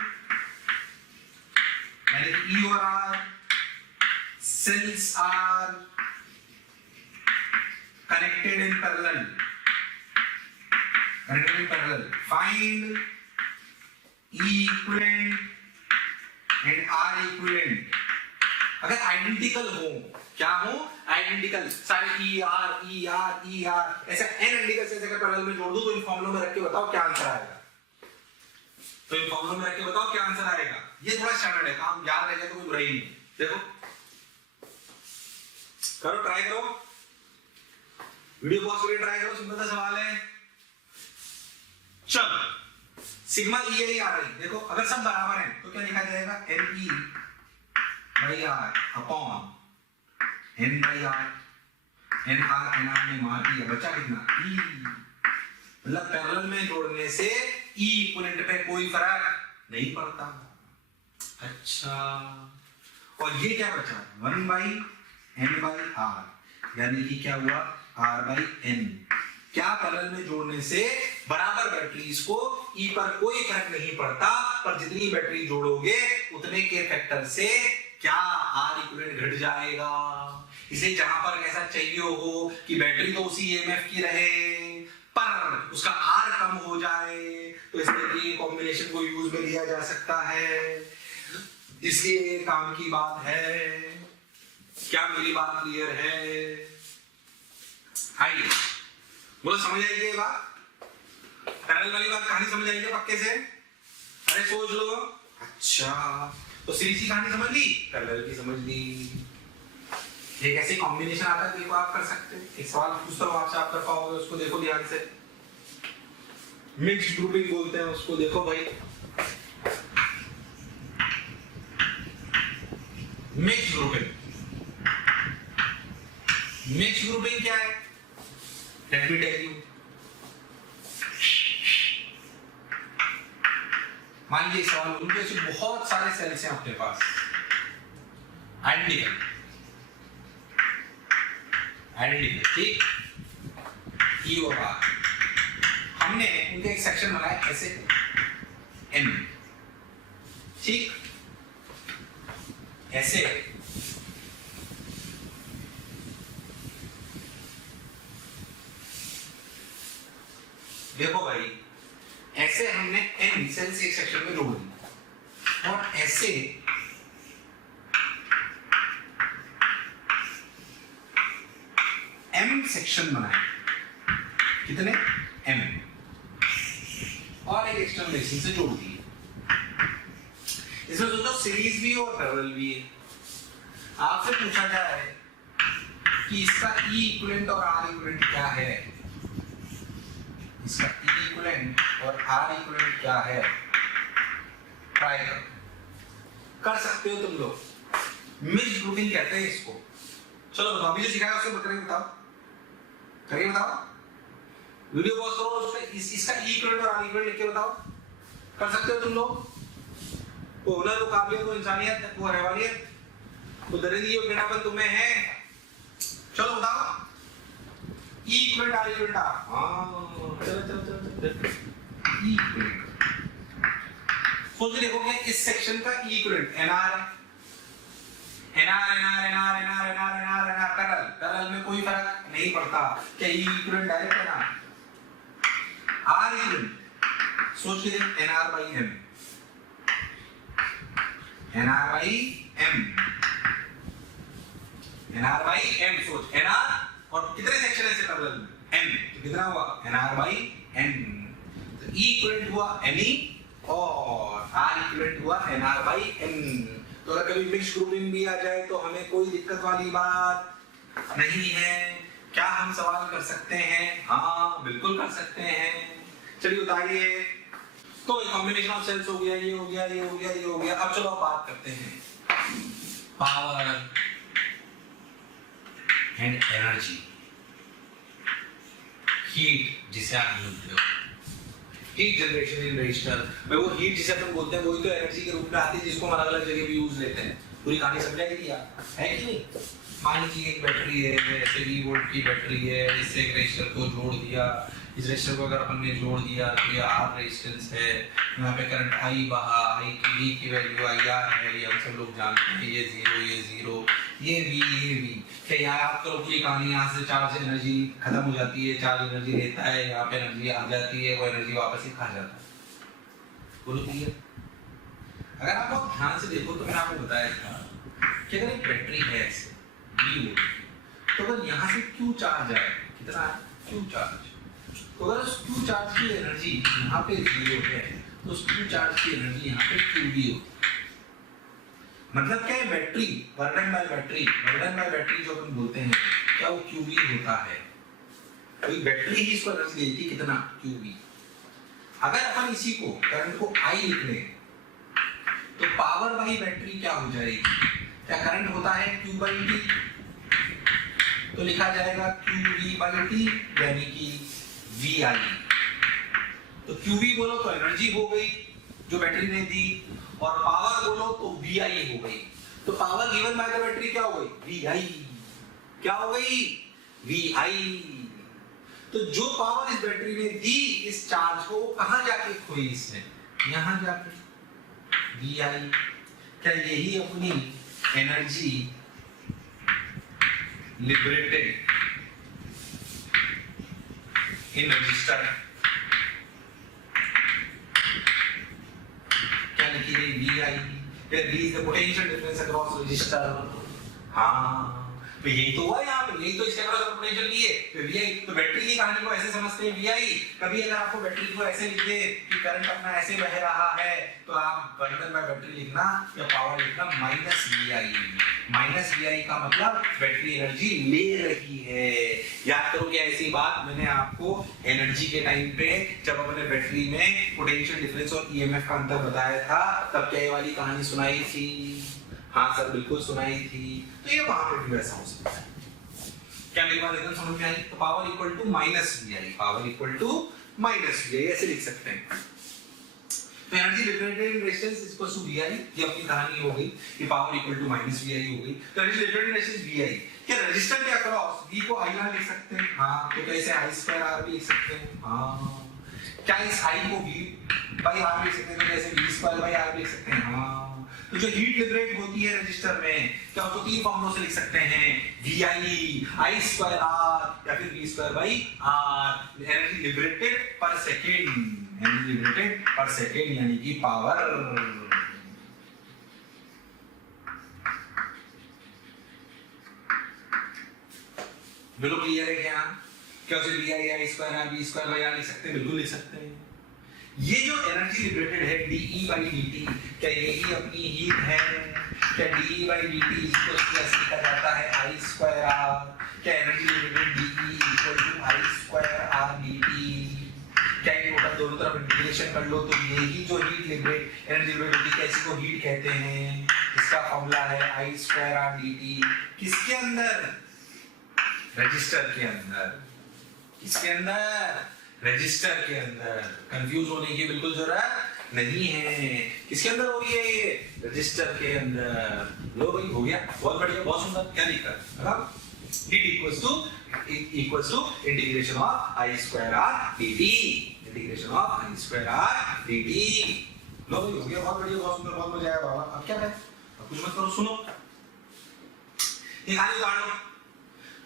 यानी E और R cells are connected in parallel, find E equivalent and R equivalent। अगर आइडेंटिकल हो, क्या हो आइडेंटिकल, सारे E R ऐसा n आइडेंटिकल से अगर पैरेलल में जोड़ दूं तो इन फॉर्मूलों में रख के बताओ क्या आंसर आएगा। ये थोड़ा स्टैंडर्ड है, काम याद रह जाए तो कोई बुराई नहीं। देखो करो, ट्राई करो, वीडियो पॉज करके ट्राई करो, सिंपल सा सवाल है। चलो सिग्मा EI RI देखो, अगर सब बराबर हैं तो क्या लिखा जाएगा NE by R upon N by R। NR ने मार दिया, बचा कितना E, मतलब पैरेलल में जोड़ने से E इक्विवेलेंट पे कोई फर्क नहीं पड़ता। अच्छा और ये क्या बचा 1 बाई N बाई R, यानी कि क्या हुआ R बाई N। क्या पैरेलल में जोड़ने से बराबर बैटरीज को E पर कोई फर्क नहीं पड़ता, पर जितनी बैटरी जोड़ोगे उतने के फैक्टर से क्या R इक्विवेलेंट घट जाएगा। इसलिए जहां पर ऐसा चाहिए हो कि बैटरी तो उसी EMF की रहे पर उसका R कम हो जाए, तो इसलिए कॉम्बिनेशन को यूज में लिया जा सकता है। इसलिए काम की बात है। क्या मेरी बात क्लियर है? आइए बोलो, समझ आई ये बात? पैरेलल वाली बात कहानी समझ आई है पक्के से? अरे सोच लो। अच्छा तो सीरीज की कहानी समझ ली, पैरेलल की समझ ली। एक ऐसे कॉम्बिनेशन आता है देखो आप कर सकते हैं। एक सवाल पूछता हूं आपसे, आप कर पाओगे उसको, देखो ध्यान से। मिक्स्ड ग्रुपिंग बोलते हैं उसको, देखो भाई मिक्स्ड ग्रुपिंग क्या है? Let me tell you. मान लीजिए सवाल, उनके ऐसे बहुत सारे सेल्स हैं अपने पास, आइडेंटिकल, ठीक। ई और आर, हमने उनका एक सेक्शन बनाया ऐसे एन, ठीक, ऐसे देखो भाई, ऐसे हमने एन सेल से एक सेक्शन में जोड़ दिया और ऐसे एम सेक्शन बनाए, कितने, एम, और एक एक्सटर्नल रेजिस्टेंस से जोड़ दिए। इसमें सोचो सीरीज भी और पैरेलल भी है। आपसे पूछा जाए कि इसका ई इक्विवेलेंट और आर इक्विवेलेंट क्या है, इसका ई इक्विवेलेंट और आर इक्विवेलेंट क्या है, ट्राई कर सकते हो तुम लोग। मिक्स्ड ग्रुपिंग कहते हैं इसको। चलो बताओ, अभी जो सिखाया उसको बताओ, करिए बताओ, वीडियो पॉज करो, उसमें इसका ई इक्विवेलेंट और आर इक्विवेलेंट लिख के बताओ। कर सकते हो तुम लोग? वो हुनर, वो काबिलियत, वो इंसानियत, वो रहवानियत, वो दरिद्री और गिनापन तुम्हें है। चलो बताओ, ई इक्विवेलेंट आर इक्विवेलेंट, हाँ चलो ई इक्विवेलेंट सोच के देखो, क्या इस सेक्शन का ई इक्विवेलेंट एनआर है, एनआर पैरेलल में कोई फर्क नहीं पड़ता, क्या ई इक्विवेलेंट डायरेक्ट है ना, आर इक्विवेलेंट सोच के देखो, NR by M, NR by M, NR by M, सोच एनआर और कितने सेक्शन है इससे पैरेलल में, एन, तो कितना हुआ एनआर बाई एन, तो ई इक्विवेलेंट हुआ एनई और आर इक्विवेलेंट हुआ एनआर बाई एन। तो अगर कभी मिक्स ग्रुपिंग भी आ जाए तो हमें कोई दिक्कत वाली बात नहीं है। क्या हम सवाल कर सकते हैं? हाँ बिल्कुल कर सकते हैं। चलिए उतारिए। तो कॉम्बिनेशन ऑफ सेल्स हो गया, ये हो गया, ये हो गया, ये हो गया। अब चलो आप बात करते हैं पावर एंड एनर्जी, हीट जिसे आप बोलते हो, हीट जनरेशन इन रजिस्टर। भाई वो हीट जिसे अपन बोलते हैं वही तो एनर्जी के रूप में आती है, जिसको हम अलग अलग जगह भी यूज लेते हैं। पूरी कहानी समझाई थी यार, है कि नहीं? मान लीजिए एक बैटरी है, ऐसे 20 वोल्ट की बैटरी है, इससे एक रजिस्टर को जोड़ दिया। इस रजिस्टर को अगर अपन ने जोड़ दिया तो ये आर रेजिस्टेंस है, यहाँ पे करंट आई बहा, आई की वी की वैल्यू आई आर है, ये हम सब लोग जानते हैं। ये जीरो, ये जीरो, ये वी। क्या याद आप करो कि कहानी, यहाँ से चार्ज एनर्जी खत्म हो जाती है, चार्ज एनर्जी लेता है, यहाँ पे एनर्जी आ जाती है, वो एनर्जी वापस ही खा जाता है। बोलो क्लियर? अगर आप बहुत ध्यान से देखो तो मैंने आपको बताया था कि अगर एक बैटरी है ऐसे वी वोल्ट, तो अगर यहाँ से क्यू चार्ज आए, कितना है क्यू चार्ज, तो अगर उस क्यू चार्ज की एनर्जी यहाँ पे जीरो है तो उस क्यू चार्ज की एनर्जी यहाँ पे क्यू वी हो। मतलब क्या है, बैटरी बर्डन बाय बैटरी जो अपन बोलते हैं, क्या वो क्यू वी होता है? कोई बैटरी ही इसको एनर्जी देती है, कितना क्यू वी। अगर अपन इसी को करंट को आई लिख लें तो पावर बाई बैटरी क्या हो जाएगी? क्या करंट होता है क्यू बाई टी, तो लिखा जाएगा क्यू वी बाई टी, यानी कि वी आई। तो क्यू वी बोलो तो एनर्जी हो गई जो बैटरी ने दी, और पावर बोलो तो वी आई हो गई। तो power given by the battery क्या हो गई? वी आई। क्या हो गई? वी आई। तो जो पावर इस बैटरी ने दी इस चार्ज को, कहां जाके खोई इसने? यहां जाके, वी आई। क्या यही अपनी एनर्जी लिबरेटेड इन रजिस्टर, क्या लिखी गई? V I. V is the potential difference across resistor. हाँ तो यही तो हुआ यहाँ पे, यही तो इसके अक्रॉस पोटेंशियल ली है। तो वी आई, तो बैटरी की कहानी को ऐसे समझते हैं वी आई। कभी अगर आपको बैटरी को ऐसे लिख दे कि करंट अपना ऐसे बह रहा है, तो आप बर्डन बाय बैटरी लिखना या पावर लिखना minus V I. Minus V I का मतलब बैटरी एनर्जी ले रही है। याद करो कि ऐसी बात मैंने आपको एनर्जी के टाइम पे जब अपने बैटरी में पोटेंशियल डिफरेंस और ईएमएफ का अंतर बताया था, तब क्या ये वाली कहानी सुनाई थी? हाँ सर बिल्कुल सुनाई थी। तो ये वहां पे भी वैसा हो सकता है। क्या मेरी बात एकदम समझ में आई? तो power equal to minus V I, power equal to minus V I ऐसे लिख सकते हैं। तो energy liberated in resistance is equal to Vi, ये अपनी कहानी हो गई, ये power equal to minus Vi हो गई। तो energy liberated in resistance Vi, क्या रजिस्टर के अक्रॉस V को I R लिख सकते हैं? हाँ, तो कैसे I स्क्वायर R भी लिख सकते हैं? हाँ, क्या इस I को V बाई R लिख सकते हैं? तो कैसे V स्क्वायर बाई R लिख सकते हैं? हाँ, तो जो हीट लिबरेट होती है रजिस्टर में, क्या उसको तीन फॉर्मूलों से लिख सकते हैं? VI, I स्क्वायर R या फिर V square by R, energy liberated पर सेकेंड, एनर्जी लिबरेटेड पर सेकेंड यानी कि पावर। बिल्कुल क्लियर है क्या? क्या उसे VI स्क्वायर है, V स्क्वायर बाई R लिख सकते हैं? बिल्कुल लिख सकते हैं। ये जो एनर्जी लिबरेटेड है dE by dt, क्या यही अपनी हीट है? क्या dE by dt इसको ऐसे लिखा जाता है I स्क्वायर R? क्या energy liberated dE equal to I square R dt? क्या ये टोटल दोनों तरफ इंटीग्रेशन कर लो तो यही जो हीट लिबरेट एनर्जी लिबरेट होती है कैसी को हीट कहते हैं? इसका फॉर्मूला है I स्क्वायर R dt। किसके अंदर? रजिस्टर के अंदर। किसके अंदर? रजिस्टर के अंदर। कंफ्यूज होने की बिल्कुल जरूरत नहीं है। किसके अंदर हो रही है ये? रजिस्टर के अंदर। लो भाई, हो गया, बहुत बढ़िया, बहुत सुंदर। क्या दिक्कत? मतलब dt equals to integration of I square R dt, integration of I square R dt। लो भाई, हो गया, बहुत बढ़िया, बहुत सुंदर, बहुत मजा आया बाबा। अब क्या है? अब कुछ मत करो, सुनो। ये खाली उदाहरण लो।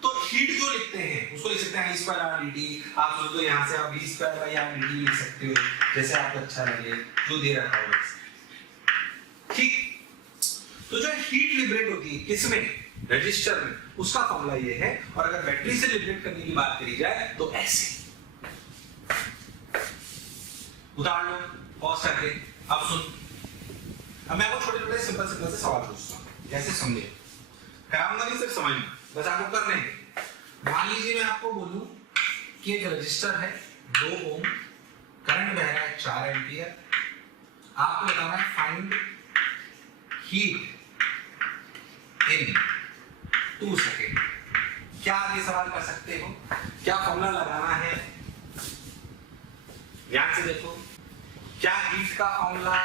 तो हीट जो लिखते हैं उसको लिख सकते हैं I स्क्वायर R dt। आप सोचो तो यहाँ से आप V square by R dt लिख सकते हो, जैसे आपको अच्छा लगे, जो दे रखा हो वैसे। ठीक। तो जो हीट लिबरेट होती है किसमें? रजिस्टर में, उसका फॉर्मूला ये है। और अगर बैटरी से लिबरेट करने की बात करी जाए तो ऐसे। उदाहरण लो, पॉज करके। अब सुन, अब मैं आपको छोटे छोटे सिंपल सिंपल से सवाल पूछता हूँ, कैसे समझे? कराऊंगा नहीं, सिर्फ समझना, बस आपको करने हैं। मान लीजिए मैं आपको बोलूं कि एक रजिस्टर है 2 ओम, करंट बह रहा है 4 एम्पियर, आपको बताना है फाइंड हीट इन 2 सेकेंड। क्या आप ये सवाल कर सकते हो? क्या फॉर्मूला लगाना है? ध्यान से देखो, क्या हीट का formula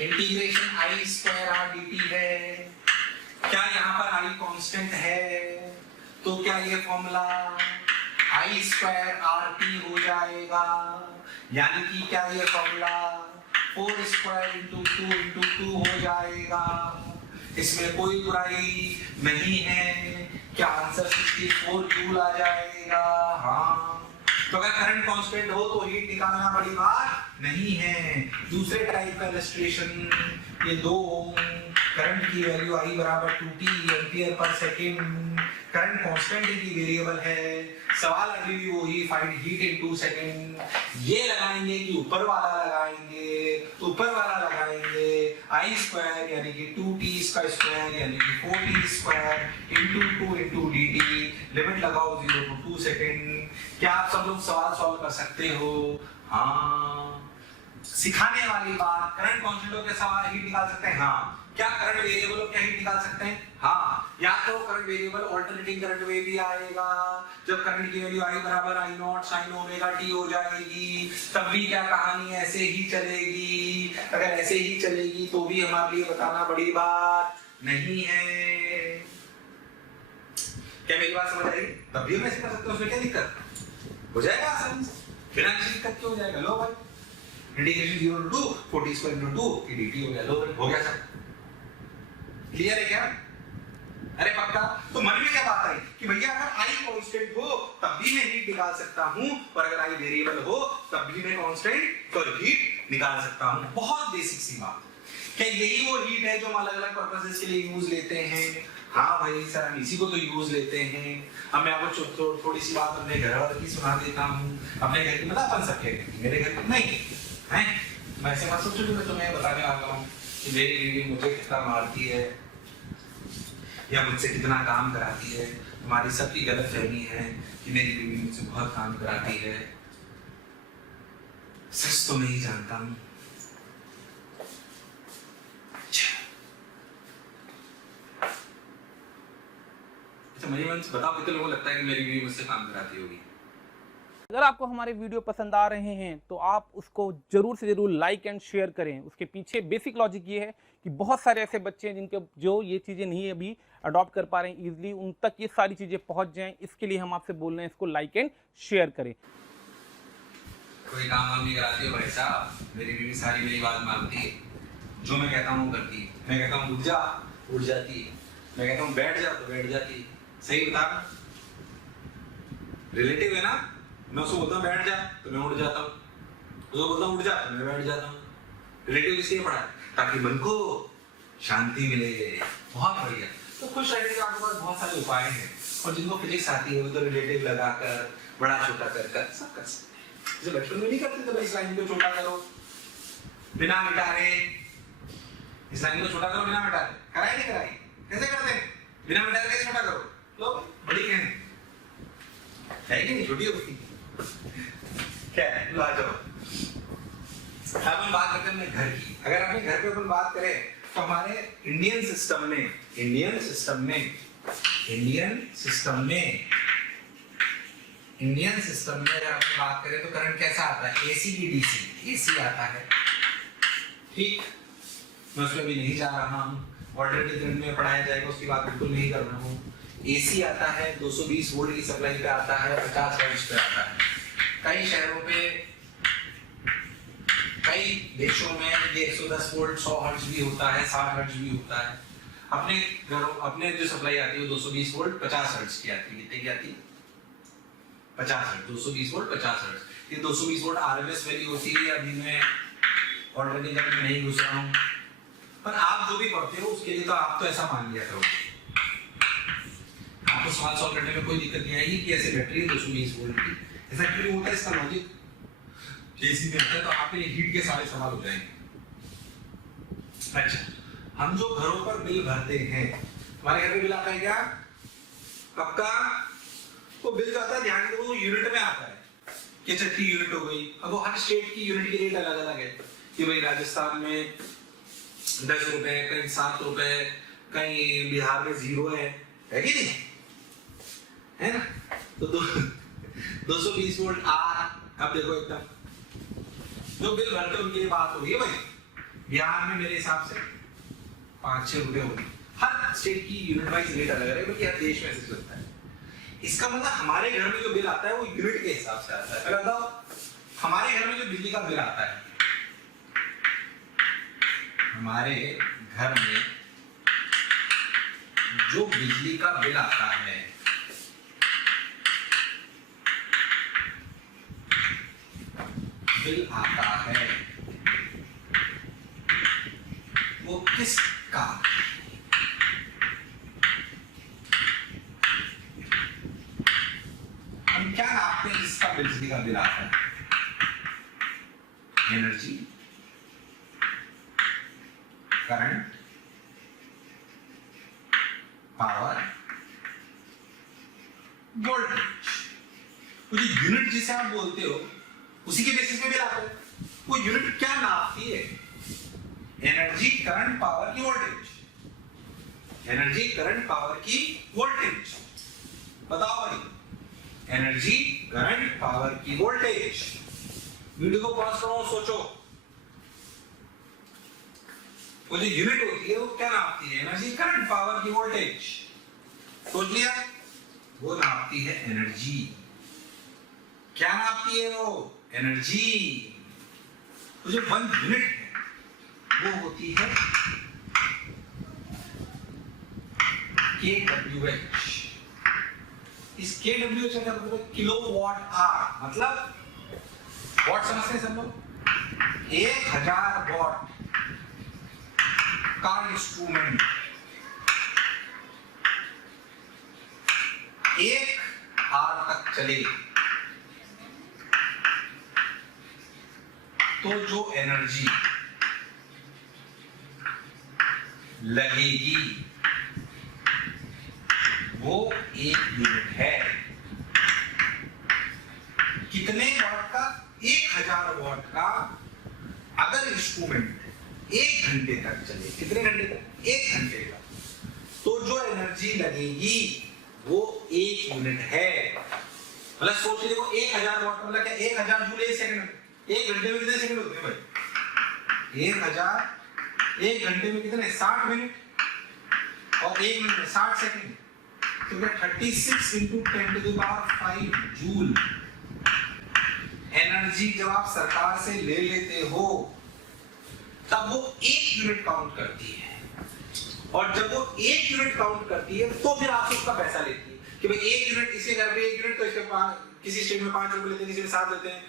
integration I square R dt है? क्या यहाँ पर I कांस्टेंट है? तो क्या ये फॉर्मूला I स्क्वायर RT हो जाएगा? यानी कि क्या ये फॉर्मूला 4 स्क्वायर इंटू 2 इंटू 2 हो जाएगा? इसमें कोई बुराई नहीं है। क्या आंसर 64 जूल आ जाएगा? हाँ। तो अगर करंट कांस्टेंट हो तो हीट निकालना बड़ी बात नहीं है। दूसरे टाइप का इलस्ट्रेशन, ये 2 ओम, करंट की वैल्यू I बराबर 2t ampere per second, current constant की वेरिएबल है। सवाल अभी भी वही, फाइंड हीट इन 2 सेकेंड। ये लगाएंगे कि ऊपर वाला लगाएंगे? तो ऊपर वाला लगाएंगे I स्क्वायर यानी कि 2t का स्क्वायर यानी कि 4t square into 2 into dt। Limit लगाओ 0 to 2 सेकेंड। क्या आप सब लोग सवाल सॉल्व कर सकते हो? हाँ। सिखाने वाली बात, करंट कांस्टेंट के सवाल हीट निकाल सकते हैं? हाँ। क्या करंट वेरिएबल हो क्या हीट निकाल सकते हैं? हाँ। या तो करंट वेरिएबल ऑल्टरनेटिंग करंट में भी आएगा, जब करंट की वैल्यू I बराबर I not sine omega t हो जाएगी, तब भी क्या कहानी ऐसे ही चलेगी। अगर ऐसे ही चलेगी तो भी हमारे लिए बताना बड़ी बात नहीं है। क्या मेरी बात समझ आई? तब भी हम ऐसे कर सकते हैं, उसमें क्या दिक्कत? हो जाएगा आसानी से, बिना किसी दिक्कत के हो जाएगा। लो भाई, इंटीग्रेशन 0 to 2 40 स्क्वायर इंटू 2 की dt हो गया। लो भाई, हो गया सब। क्लियर है क्या? अरे पक्का। तो मन में क्या बात आई कि भैया अगर I कांस्टेंट हो तब भी मैं हीट निकाल सकता हूं, और अगर I वेरिएबल हो तब भी मैं कांस्टेंट पर हीट निकाल सकता हूं। बहुत बेसिक सी बात। क्या यही वो हीट है जो हम अलग अलग पर्पसेस के लिए यूज लेते हैं? हाँ भाई सर, हम इसी को तो यूज लेते हैं। अब मैं आपको थोड़ी सी बात अपने घर वालों की सुना देता हूँ। अपने घर की मतलब अपन सबके घर की, मेरे घर की नहीं है। मैं ऐसे मत सोचो कि मैं तुम्हें बताने वाला हूँ कि मेरी बीवी मुझे कितना मारती है या मुझसे कितना काम कराती है। हमारी सबकी गलत फहमी है कि मेरी बीवी मुझसे बहुत काम कराती है। सच तो नहीं जानता हूँ। अच्छा मेरी मन से बताओ, कितने लोगों को लगता है कि मेरी बीवी मुझसे काम कराती होगी? अगर आपको हमारे वीडियो पसंद आ रहे हैं तो आप उसको जरूर से जरूर लाइक एंड शेयर करें। उसके पीछे बेसिक लॉजिक ये है कि बहुत सारे ऐसे बच्चे हैं जिनके जो ये चीज़ें नहीं अभी अडॉप्ट कर पा रहे हैं ईजिली, उन तक ये सारी चीज़ें पहुंच जाएं। इसके लिए हम आपसे बोल रहे हैं इसको लाइक एंड शेयर करें। कोई काम वाम नहीं कराती हो भाई साहब, मेरी बीवी सारी मेरी बात मानती है, जो मैं कहता हूँ करती है। मैं कहता हूँ उठ जा, उठ जाती है। मैं कहता हूँ बैठ जा तो बैठ जाती है। सही बता, रिलेटिव है ना। मैं उसको बोलता हूँ बैठ जा तो मैं उठ जाता हूँ, उसको बोलता हूँ उठ जा तो मैं बैठ जाता हूँ। रिलेटिव इसलिए पढ़ा है ताकि मन को शांति मिले। बहुत बढ़िया। तो खुश रहने के आपके पास बहुत सारे उपाय हैं, और जिनको फिजिक्स आती है वो तो रिलेटिव लगाकर बड़ा छोटा कर सब कर सकते। जो बचपन में नहीं करते थे, इस लाइन को छोटा करो बिना मिटारे, इस लाइन को छोटा करो बिना मिटारे। कराई नहीं कराई? कैसे करते हैं? बिना मिटारे कैसे छोटा करो? लो बड़ी कहने है कि नहीं, छोटी होती क्या है? ला जाओ। अब हम बात करते हैं घर की। अगर अपने घर पे अपन बात करें तो हमारे इंडियन सिस्टम में अगर अपन बात करें तो करंट कैसा आता है? एसी की डीसी। एसी आता है, ठीक। मैं उसमें भी नहीं जा रहा हूँ, ऑर्डिनरी करंट में पढ़ाया जाएगा, उसकी बात बिल्कुल नहीं कर रहा हूँ। एसी आता है 220 वोल्ट की सप्लाई पे आता है, 50 हर्ट्ज पे आता है। कई शहरों पे, कई देशों में ये 110 वोल्ट 100 हर्ट्ज भी होता है, 60 हर्ट्ज भी होता है। अपने घरों, अपने जो सप्लाई आती है वो 220 वोल्ट 50 हर्ट्ज की आती है। कितने की आती है? 50 हर्ट्ज। 220 volt 50 hertz. ये 220 वोल्ट आरएमएस वैल्यू होती है। अभी मैं ऑर्डिनरी करंट में नहीं घुस रहा हूँ, पर आप जो भी पढ़ते हो उसके लिए तो आप तो ऐसा मान लिया करो, आपको सवाल सॉल्व करने में कोई दिक्कत नहीं आएगी कि ऐसे बैटरी है 220 वोल्ट की। ऐसा क्यों होता है? इसका लॉजिक एसी में आता है, तो आपके लिए हीट के सारे सवाल हो जाएंगे। अच्छा, हम जो घरों पर बिल भरते हैं, हमारे घर में बिल आता है क्या? आपका वो बिल जो आता है, ध्यान दो, वो यूनिट में आता है कि 3 यूनिट हो गई। अब वो हर स्टेट की यूनिट की रेट अलग अलग है कि भाई राजस्थान में 10 रुपए, कहीं 7 रुपए, कहीं बिहार में 0 है कि नहीं? है ना? तो 220 वोल्ट अब देखो एकदम जो बिल भरते उनके लिए बात हो रही है भाई। बिहार में मेरे हिसाब से 5-6 रुपए होगी। हर स्टेट की यूनिट वाइज रेट अलग है, बल्कि हर देश में ऐसे चलता है। इसका मतलब हमारे घर में जो बिल आता है वो यूनिट के हिसाब से आता है। अगर बताओ हमारे घर में जो बिजली का बिल आता है, हमारे घर में जो बिजली का बिल आता है वो किसका? हम क्या नापते हैं जिसका बिजली का बिल आता है? Energy, current, power, voltage. वो जो यूनिट जिसे आप बोलते हो उसी के बेसिस पे बिल आता है। वो यूनिट क्या नापती है? एनर्जी, करंट, पावर की वोल्टेज। एनर्जी, करंट, पावर की वोल्टेज। बताओ भाई, एनर्जी, करंट, पावर की वोल्टेज। वीडियो को पॉज करो, सोचो। वो जो यूनिट होती है वो क्या नापती है? एनर्जी, करंट, पावर की वोल्टेज। सोच लिया? वो नापती है एनर्जी। क्या नापती है वो? एनर्जी। तो जो 1 यूनिट है वो होती है kWh। इस kWh का मतलब किलोवाट आवर, मतलब वॉट समझते हैं सब लोग? 1000 वॉट का इंस्ट्रूमेंट 1 आवर तक चले तो जो एनर्जी लगेगी वो 1 यूनिट है। कितने वॉट का? 1000 वॉट का। अगर इंस्ट्रूमेंट 1 घंटे तक चले, कितने घंटे तक? 1 घंटे का, तो जो एनर्जी लगेगी वो 1 यूनिट है। मतलब सोच के देखो 1000 वाट मतलब क्या 1000 जूल एक सेकंड में, एक घंटे में कितने सेकंड होते हैं भाई? 1000 एक घंटे में कितने 60 मिनट और एक मिनट में 60 सेकंड, तो क्या 36 into 10⁵ जूल एनर्जी जब आप सरकार से ले लेते हो तब वो 1 यूनिट काउंट करती है, और जब वो 1 यूनिट काउंट करती है तो फिर आपसे उसका पैसा लेती है कि भाई 1 यूनिट इसके घर पे 1 यूनिट, तो इसके किसी स्टेट में 5 रुपए लेते हैं, किसी में 7 लेते हैं,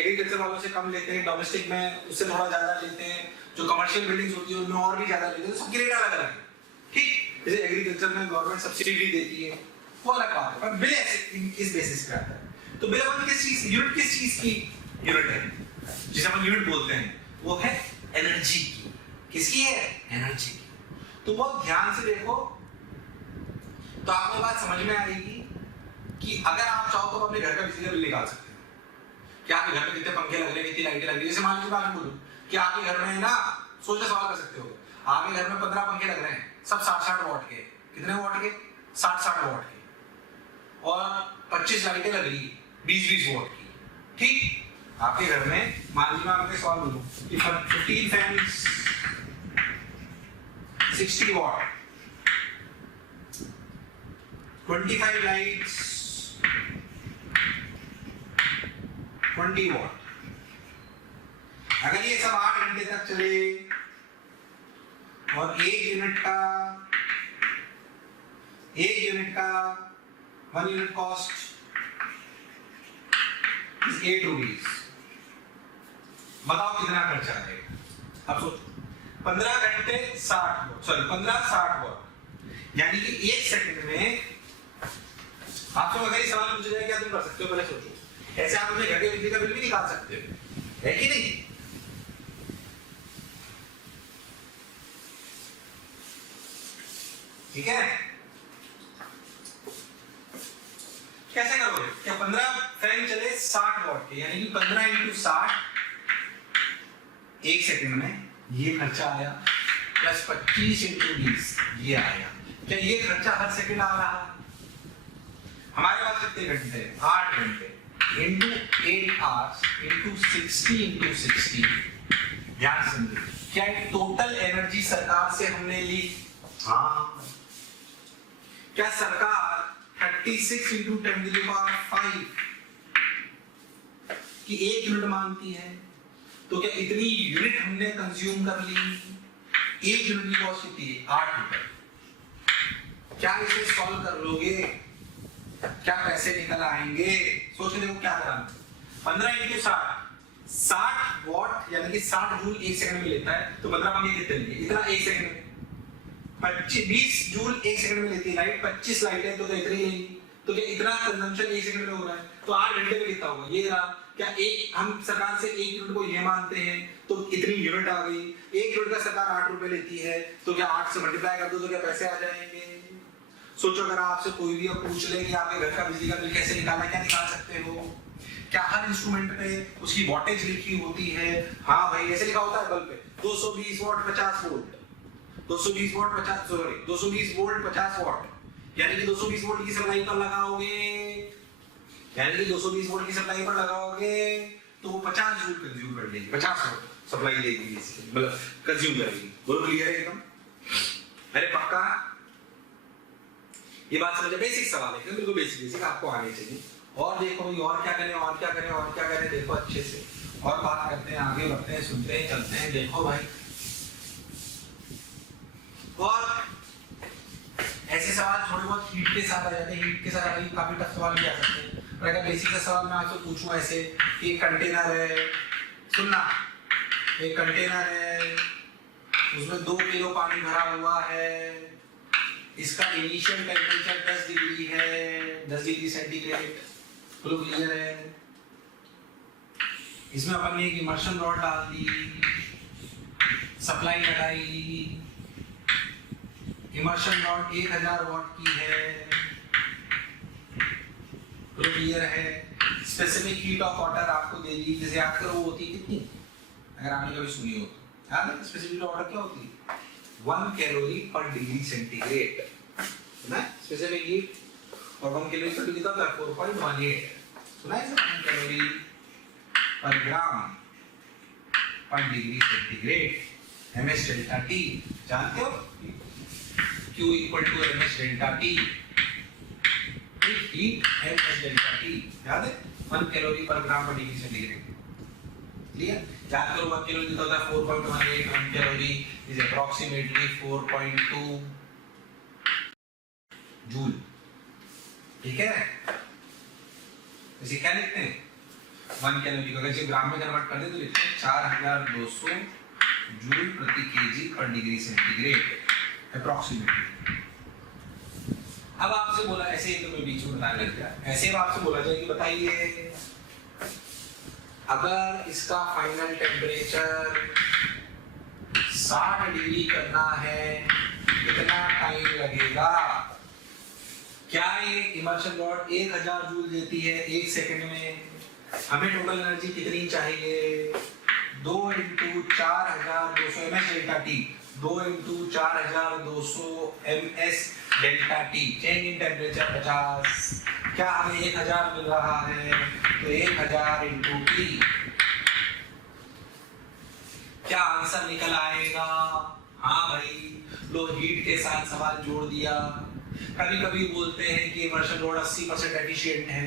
एग्रीकल्चर वालों से कम लेते हैं, डोमेस्टिक में उससे थोड़ा ज्यादा लेते हैं, जो कमर्शियल बिल्डिंग्स होती है उनमें और भी ज्यादा लेते हैं, सबकी रेट अलग अलग है। ठीक, जैसे एग्रीकल्चर में गवर्नमेंट सब्सिडी देती है वो अलग बात है, पर बिल इस बेसिस पे आता है। तो बिल अपन किस चीज की यूनिट है जिसे अपन यूनिट बोलते हैं, वो है एनर्जी की। किसकी है? एनर्जी की। तो बहुत ध्यान से देखो तो आपको बात समझ में आएगी कि अगर आप चाहो तो अपने घर का बिजली का बिल निकाल सकते हो कि आपके घर में कितने पंखे लग रहे हैं, कितनी लाइटें लग रही है। जैसे मान लीजिए बात बोलूं कि आपके घर में ना, सोच के सवाल कर सकते हो, आपके घर में 15 पंखे लग रहे हैं, सब 60-60 वॉट के। कितने वॉट के? 60-60 वॉट के। और 25 लाइटें लग रही 20-20 वॉट की। ठीक, आपके घर में मान लीजिए मैं आपके सवाल बोलूं कि 15 फैंस 60 वॉट, 25 लाइट्स 20 वॉट। अगर ये सब 8 घंटे तक चले और 1 यूनिट का 1 यूनिट कॉस्ट is 8 रुपीज। बताओ कितना खर्चा आएगा? अब सोचो 15 घंटे 15-60 वॉट, यानी कि 1 सेकंड में आपसे अगर ये सवाल पूछा जाए क्या तुम कर सकते हो? पहले सोचो। ऐसे आप अपने घर के बिजली का बिल भी निकाल सकते हो, है कि नहीं? ठीक है, कैसे करोगे? क्या 15 फैन चले 60 वॉट के, यानी कि 15 × 60 1 सेकंड में ये खर्चा आया, प्लस 25 × 20 ये आया। क्या ये खर्चा हर सेकंड आ रहा? हमारे पास कितने घंटे हैं? 8 घंटे into 8 hours into 60 into 60। ध्यान से समझिए, क्या टोटल एनर्जी सरकार से हमने ली? हाँ। क्या सरकार 36 × 10⁵ की 1 यूनिट मानती है? तो क्या इतनी यूनिट हमने कंज्यूम कर ली? 1 यूनिट की कॉस्ट कितनी है? 8 रुपए। क्या इसे सॉल्व कर लोगे? क्या पैसे निकल आएंगे? सोच के देखो क्या करना। 15 × 60 वॉट यानी कि 60 जूल 1 सेकंड में लेता है, तो 15 पंखे कितने लेंगे? इतना 1 सेकंड में। 20 जूल 1 सेकंड में लेती है लाइट, 25 लाइटें तो इतनी लेंगी, तो क्या इतना कंजम्पशन 1 सेकंड में हो रहा है, तो 8 घंटे में कितना होगा? ये रहा। क्या हम सरकार से 1 यूनिट को ये मानते हैं तो इतनी यूनिट आ गई। 1 यूनिट का सरकार 8 रुपए लेती है, तो क्या 8 से मल्टीप्लाई कर दो तो क्या पैसे आ जाएंगे? सोचो अगर आपसे कोई भी पूछ ले कि आपके घर का बिजली का बिल कैसे निकालना, क्या निकाल सकते हो? क्या हर इंस्ट्रूमेंट पे उसकी वॉटेज लिखी होती है? हाँ भाई, ऐसे लिखा होता है बल्ब पे 220 वॉट 50 वोल्ट, 220 वोल्ट 50 वॉट, यानी कि 220 वोल्ट की सप्लाई पर लगाओगे, तो वो 50 जूल कंज्यूम कर लेगी, 50 वॉट सप्लाई देगी, मतलब कंज्यूम करेगी। बोलो क्लियर है एकदम? अरे पक्का? ये बात समझे? बेसिक सवाल है, बिल्कुल बेसिक आपको आने चाहिए। और देखो भाई, और क्या करें, देखो अच्छे से और बात करते हैं, आगे बढ़ते हैं, सुनते हैं, चलते हैं। देखो भाई, और ऐसे सवाल थोड़े बहुत हीट के साथ आ जाते हैं, हीट के साथ आगे काफी टफ सवाल भी आ सकते हैं। पर अगर बेसिक का सवाल मैं आपसे पूछूं ऐसे कि एक कंटेनर है, सुनना, एक कंटेनर है, उसमें 2 किलो पानी भरा हुआ है, इसका इनिशियल टेम्परेचर 10 डिग्री है, 10 डिग्री सेंटीग्रेड, तो क्लियर है? इसमें अपन ने एक इमर्शन रॉड डाल दी, सप्लाई लगाई, इमर्शन रॉड 1000 वॉट की है, तो क्लियर है? स्पेसिफिक हीट ऑफ वाटर आपको दे दी, जैसे याद करो वो होती है कितनी, अगर आपने कभी सुनी हो तो याद है स्पेसिफिक हीट ऑफ वाटर क्या होती है? 1 कैलोरी पर डिग्री सेंटीग्रेड ना, स्पेसिफिक हीट और 1 कैलोरी पर कितना होता है 4.18 सुना है 1 calorie per gram per degree centigrade ms delta t जानते हो q equal to ms delta t heat ms delta t याद है 1 calorie per gram per degree centigrade clear याद करो 1 कैलोरी कितना होता है 4.18 1 कैलोरी इज अप्रोक्सीमेटली 4.2 जूल ठीक है इसे क्या लिखते हैं 1 कैलोरी को अगर इसे ग्राम में कन्वर्ट कर दे तो लिखते हैं 4200 जूल प्रति केजी पर डिग्री सेंटीग्रेड अप्रोक्सीमेटली। अब आपसे बोला ऐसे ही तो मैं बीच में बताने लग गया ऐसे अब आपसे बोला जाए कि बताइए अगर इसका फाइनल टेम्परेचर 60 डिग्री करना है कितना टाइम लगेगा क्या ये इमर्शन रॉड 1000 जूल देती है 1 सेकंड में हमें टोटल एनर्जी कितनी चाहिए 2 × 4200 ms delta t 2 × 4200 ms delta t change in temperature 50 क्या हमें 1000 मिल रहा है तो 1000 × t क्या आंसर निकल आएगा हाँ भाई लो हीट के साथ सवाल जोड़ दिया कभी कभी बोलते हैं कि इमर्शन रॉड 80% एफिशिएंट है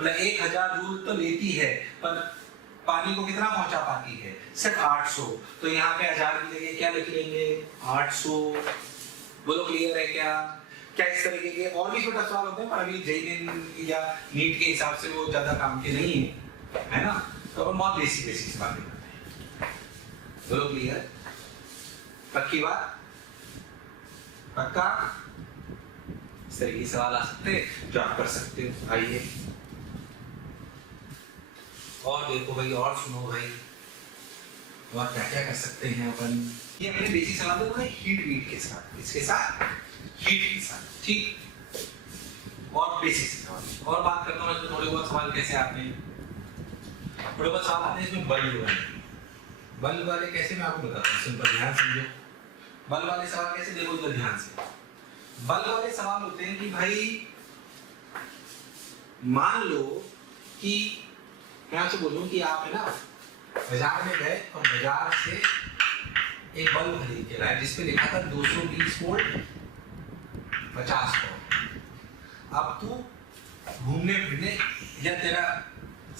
मतलब 1000 जूल तो लेती है पर पानी को कितना पहुंचा पाती है सिर्फ 800 तो यहाँ पे 1000 की जगह क्या लिख लेंगे 800 बोलो क्लियर है क्या क्या इस तरीके के और भी छोटा सवाल होते हैं पर अभी जेईई या नीट के हिसाब से वो ज्यादा काम के नहीं है ना तो अपन बहुत बेसिक बातें करते हैं बोलो क्लियर पक्की बात पक्का इस तरह के सवाल आ सकते हैं जो आप कर सकते हो आइए और देखो भाई और सुनो भाई और क्या क्या कर सकते हैं अपन ये अपने बेसिक सवाल देखो ना हीट वीट के साथ इसके साथ हीट के साथ ठीक और बेसिक सवाल और बात करता हूँ थोड़े बहुत सवाल कैसे आते हैं थोड़े बहुत सवाल आते हैं इसमें बल्ब वाले कैसे मैं आपको बताता हूँ सिंपल ध्यान समझो बल्ब वाले सवाल कैसे देखो इधर ध्यान से बल्ब वाले सवाल होते हैं कि भाई मान लो कि मैं आपसे बोलूं कि आप है ना बाजार में गए और बाजार से एक बल्ब खरीद के लाए जिसपे लिखा था 220 वोल्ट 50 वोल्ट अब तू घूमने फिरने या तेरा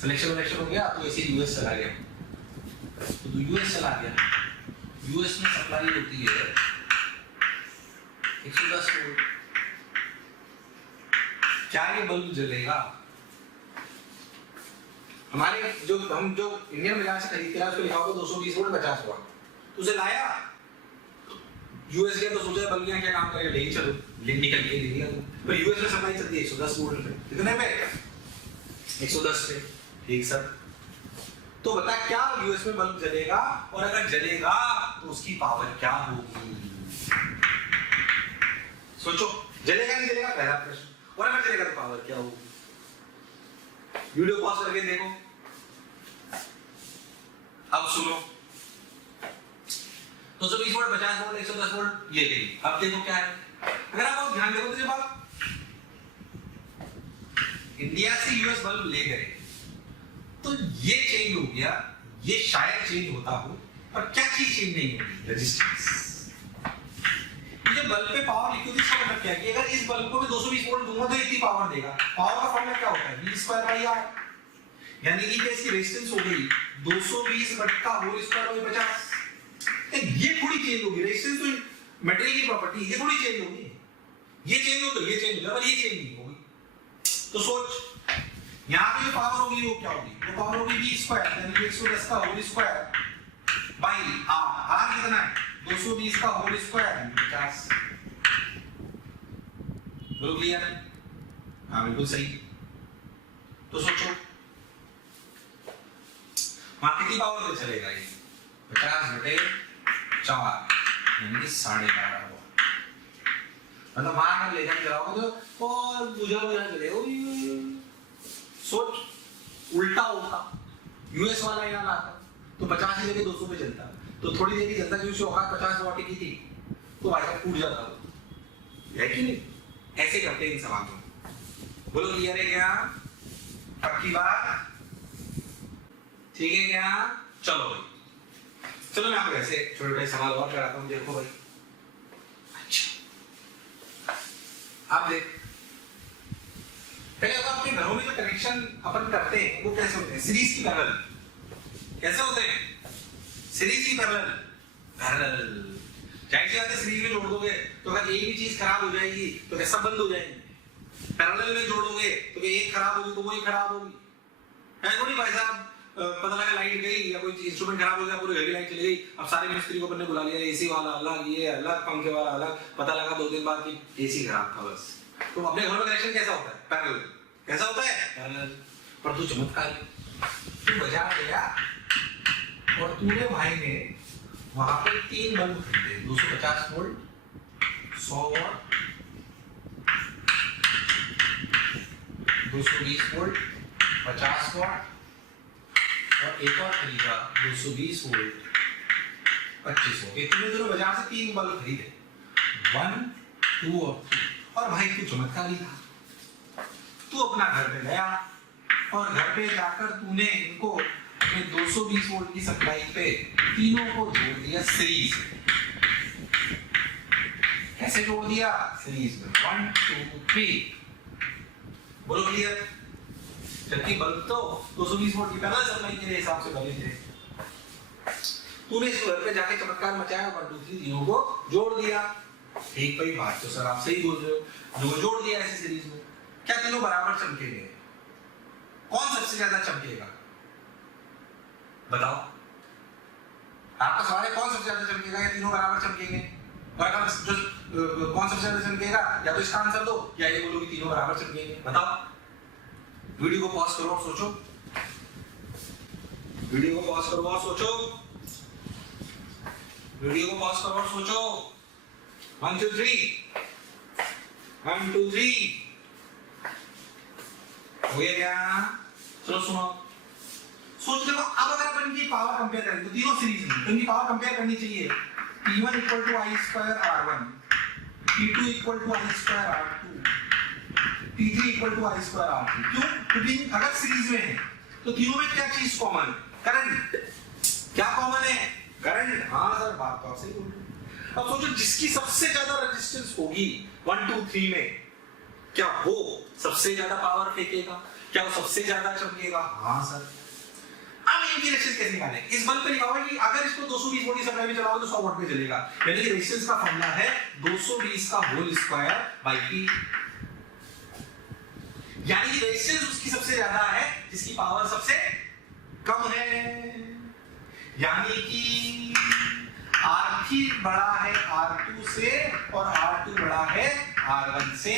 सिलेक्शन हो गया तो ऐसे यूएस चला गया तो तू यूएस चला गया यूएस में सप्लाई होती है 110 वोल्ट क्या ये बल्ब जलेगा हमारे जो इंडियन बाजार से खरीदते हैं उसको लिखा होगा 220 वोल्ट 50 वाट तो उसे लाया यूएस गया तो सोचा बल्ब क्या काम करेगा ले ही चलो ले निकल के ले लिया पर यूएस में सप्लाई चलती है 110 वोल्ट पे कितने पे 110 पे ठीक सर तो बता क्या यूएस में बल्ब जलेगा और अगर जलेगा तो उसकी पावर क्या होगी सोचो जलेगा नहीं जलेगा पहला प्रश्न और अगर जलेगा तो पावर क्या होगी वीडियो पॉज करके देखो अब सुनो 220 वोल्ट 50 वोल्ट 110 वोल्ट ये गई अब देखो क्या है अगर आप ध्यान देखो तो जब आप इंडिया से यूएस बल्ब ले गए तो ये चेंज हो गया ये शायद चेंज होता हो पर क्या चीज चेंज नहीं होगी रेजिस्टेंस ये बल्ब पे पावर लिखी होती है इसका मतलब क्या है कि अगर इस बल्ब को मैं 220 वोल्ट दूंगा तो इतनी पावर देगा पावर का फॉर्मूला क्या होता है V²/R यानी कि इसकी रेजिस्टेंस हो गई 220 बटा होल स्क्वायर बाय 50 ये थोड़ी चेंज होगी रेजिस्टेंस तो मटेरियल की प्रॉपर्टी ये थोड़ी चेंज होगी ये चेंज हो तो ये चेंज हो पर ये चेंज नहीं होगी तो सोच यहां पे जो पावर होगी वो क्या होगी वो पावर होगी V² यानी कि 110 का होल स्क्वायर बाय R कितना है 220 का होल स्क्वायर 50 बोलो क्लियर हाँ बिल्कुल सही तो सोचो वहां कितनी पावर से चलेगा ये 50/4 यानी कि 12.5 मतलब वहां अगर लेजर चलाओगे तो और बुझा चलेगा सोच उल्टा यूएस वाला यहाँ लाता तो 50 की जगह 200 पे चलता तो थोड़ी देर की जनता की उसकी औकात 50 वाट की थी तो भाई साहब टूट जाता है कि नहीं ऐसे करते हैं इन सवालों बोलो क्लियर है क्या? पक्की बात? ठीक है क्या? चलो भाई, चलो मैं आपको ऐसे छोटे छोटे सवाल और कराता हूँ, देखो भाई। अच्छा, आप देख, पहले तो अपने घरों में जो कनेक्शन अपन करते हैं वो कैसे होते हैं? सीरीज की पैरेलल। कैसे होते हैं? सीरीज की पैरेलल। पैरेलल जाहिर सी बात है, सीरीज में जोड़ दोगे तो अगर एक भी चीज खराब हो जाएगी तो क्या सब बंद हो जाएंगे? पैरेलल में जोड़ोगे तो क्या एक खराब होगी तो वही खराब होगी? है थोड़ी भाई साहब, पता लगा लाइट गई या कोई इंस्ट्रूमेंट खराब हो गया, पूरी घर की लाइट चली गई, अब सारे मिस्त्री को अपन ने बुला लिया, एसी वाला अलग, ये अलग, पंखे वाला अलग, पता लगा 2 दिन बाद कि एसी खराब था बस। तो अपने घर में कनेक्शन कैसा होता है? पैरेलल। कैसा होता है? पैरेलल। पर तू चमत्कारी, तू बाजार गया और तूने भाई ने वहां पे 3 बल्ब खरीदे, 250 वोल्ट, 100 वॉट, 220 वोल्ट, 50 वॉट, और एक और खरीदा 220 वोल्ट, 25 वोल्ट। इतने दिनों बाजार से 3 बल्ब खरीदे, 1, 2 और 3। और भाई तू चमत्कारी था, तू अपना घर पे गया और घर पे जाकर तूने इनको अपने 220 वोल्ट की सप्लाई पे तीनों को जोड़ दिया सीरीज में। कैसे जोड़ दिया? सीरीज में 1, 2, 3। बोलो क्लियर? जबकि बल्ब तो 220 वोल्ट की पैरेलल सप्लाई के हिसाब से बने थे। तूने इस घर पे जाके चमत्कार मचाया, 1, 2, 3 तीनों को जोड़ दिया। ठीक भाई, बात तो सर आप सही बोल रहे हो, जो जोड़ दिया ऐसे सीरीज में, क्या तीनों बराबर चमकेंगे? कौन सबसे ज्यादा चमकेगा? बताओ, आपका सवाल है कौन सबसे ज्यादा चमकेगा या तीनों बराबर चमकेंगे? और अगर जो कौन सबसे ज्यादा चमकेगा, या तो इसका आंसर दो या ये बोलो कि तीनों बराबर चमकेंगे। बताओ, वीडियो को पॉज करो और सोचो, वीडियो को पॉज करो और सोचो, वीडियो को पॉज करो और सोचो। 1, 2, 3, 1, 2, 3 हो गया क्या? चलो सुनो, सोच देखो। अब अगर अपन इनकी पावर कंपेयर करें तो तीनों सीरीज में इनकी पावर कंपेयर करनी चाहिए। P1 = I² R1, P2 = I² R2, P3 = I² R3। क्यों? क्योंकि अगर सीरीज में है तो तीनों में क्या चीज कॉमन? करंट। क्या कॉमन है? करंट। हाँ सर, बात तो आप सही बोल रहे हो। अब सोचो, जिसकी सबसे ज्यादा रेजिस्टेंस होगी 1, 2, 3 में, क्या वो सबसे ज्यादा पावर फेंकेगा? क्या वो सबसे ज्यादा चमकेगा? हाँ सर। अब इनकी रेजिस्टेंस कैसे निकालें? इस बल्ब पे लिखा हुआ है कि अगर इसको 220 वोल्ट की सप्लाई में चलाओ तो 100 वोल्ट पे चलेगा। यानी कि रेजिस्टेंस का फॉर्मूला है 220 का होल स्क्वायर बाय P। यानी कि रेजिस्टेंस उसकी सबसे ज्यादा है जिसकी पावर सबसे कम है। यानी कि R3 बड़ा है R2 से और R2 बड़ा है R1 से।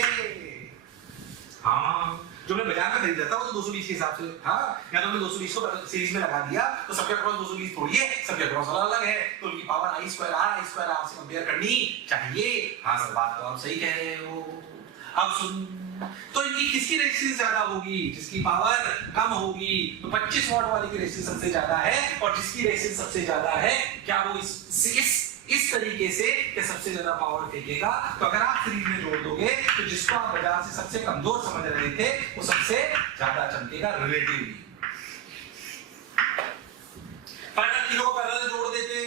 हाँ, जो मैं बाजार में खरीदा था वो तो 220 के हिसाब से था, या तो हमने 220 को सीरीज में लगा दिया तो सबके अक्रॉस 220 थोड़ी है, सबके अक्रॉस अलग है, तो उनकी पावर I² R से कंपेयर करनी चाहिए। हाँ सर, बात तो आप सही कह रहे हो। अब सुन, तो इनकी किसकी रेजिस्टेंस ज्यादा होगी? जिसकी पावर कम होगी। तो 25 वॉट वाली की रेजिस्टेंस सबसे ज्यादा है, और जिसकी रेजिस्टेंस सबसे ज्यादा है, क्या वो इस तरीके से कि सबसे ज्यादा पावर फेंकेगा? तो अगर आप सीरीज में जोड़ दोगे तो जिसको आप बाजार से सबसे कमजोर समझ रहे थे वो सबसे ज्यादा चमकेगा रिलेटिवली। पर अगर तीनों को पैरेलल जोड़ देते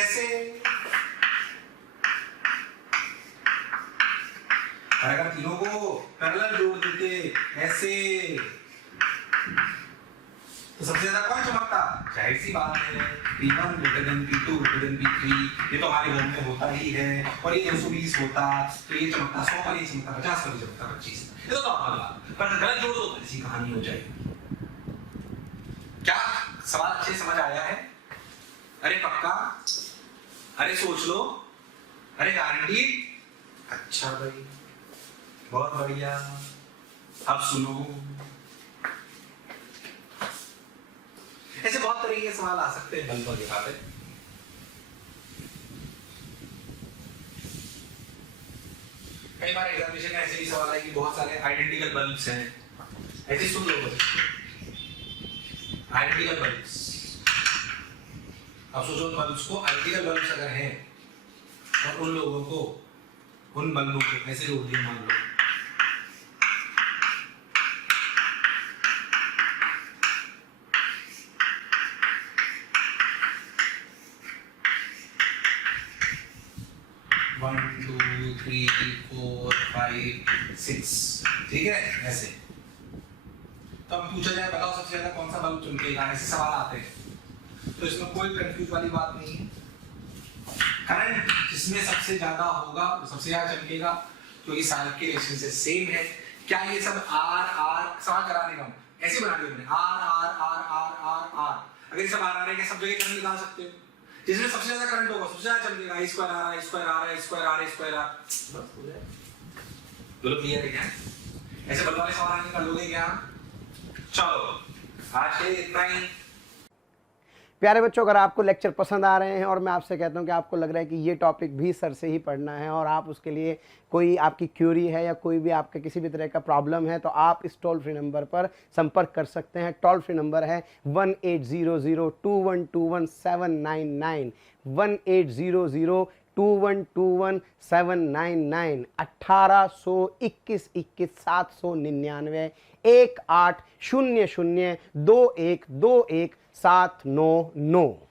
ऐसे, और अगर तीनों को पैरेलल जोड़ देते ऐसे, तो सबसे ज्यादा कौन चमकता? जाहिर सी बात है P1 > P2 > P3। ये तो हमारे घर में होता ही है। और ये 220 होता तो ये चमकता 100 पर, ये चमकता 50 पर, ये चमकता 25। ये तो नॉर्मल बात। पर गलत जोड़ दो तो ऐसी कहानी हो जाएगी। क्या सवाल अच्छे समझ आया है? अरे पक्का? अरे सोच लो? अरे गारंटी? अच्छा भाई, बहुत बढ़िया। अब सुनो, ऐसे बहुत तरीके के सवाल आ सकते हैं बल्ब के बारे में। कई बार एग्जामिनेशन में ऐसे भी सवाल है कि बहुत सारे आइडेंटिकल बल्ब्स हैं, ऐसे सुन लो। आइडेंटिकल बल्ब्स, अब सोचो उन बल्ब्स को आइडेंटिकल बल्ब्स अगर हैं और उन लोगों को, उन बल्बों को ऐसे जोड़ दिया, मान लो 1 2 3 4 5 6, ठीक है, ऐसे। तो अब पूछा जाए बताओ सबसे ज्यादा कौन सा बल्ब चमकेगा, ऐसे सवाल आते हैं, तो इसमें कोई कंफ्यूज वाली बात नहीं है। करंट जिसमें सबसे ज्यादा होगा वो सबसे ज्यादा चमकेगा, क्योंकि सारे के रिलेशन से सेम है। क्या ये सब आर आर सवाल कराने का ऐसे बना दिया मैंने, R R R R R R, अगर ये सब आर आर है क्या सब जगह करंट निकाल सकते हो? जिसमें सबसे ज्यादा करंट होगा सबसे ज्यादा चमकेगा, I square R I square R I square R I square R, बस हो जाए। बोलो क्लियर है क्या? ऐसे बल्ब वाले सवाल निकाल लोगे क्या? चलो आज के लिए इतना ही। प्यारे बच्चों, अगर आपको लेक्चर पसंद आ रहे हैं और मैं आपसे कहता हूं कि आपको लग रहा है कि ये टॉपिक भी सर से ही पढ़ना है और आप उसके लिए कोई आपकी क्यूरी है या कोई भी आपका किसी भी तरह का प्रॉब्लम है, तो आप इस टोल फ्री नंबर पर संपर्क कर सकते हैं। टोल फ्री नंबर है 18002121 799 1800212799 1821 799 18002121 799।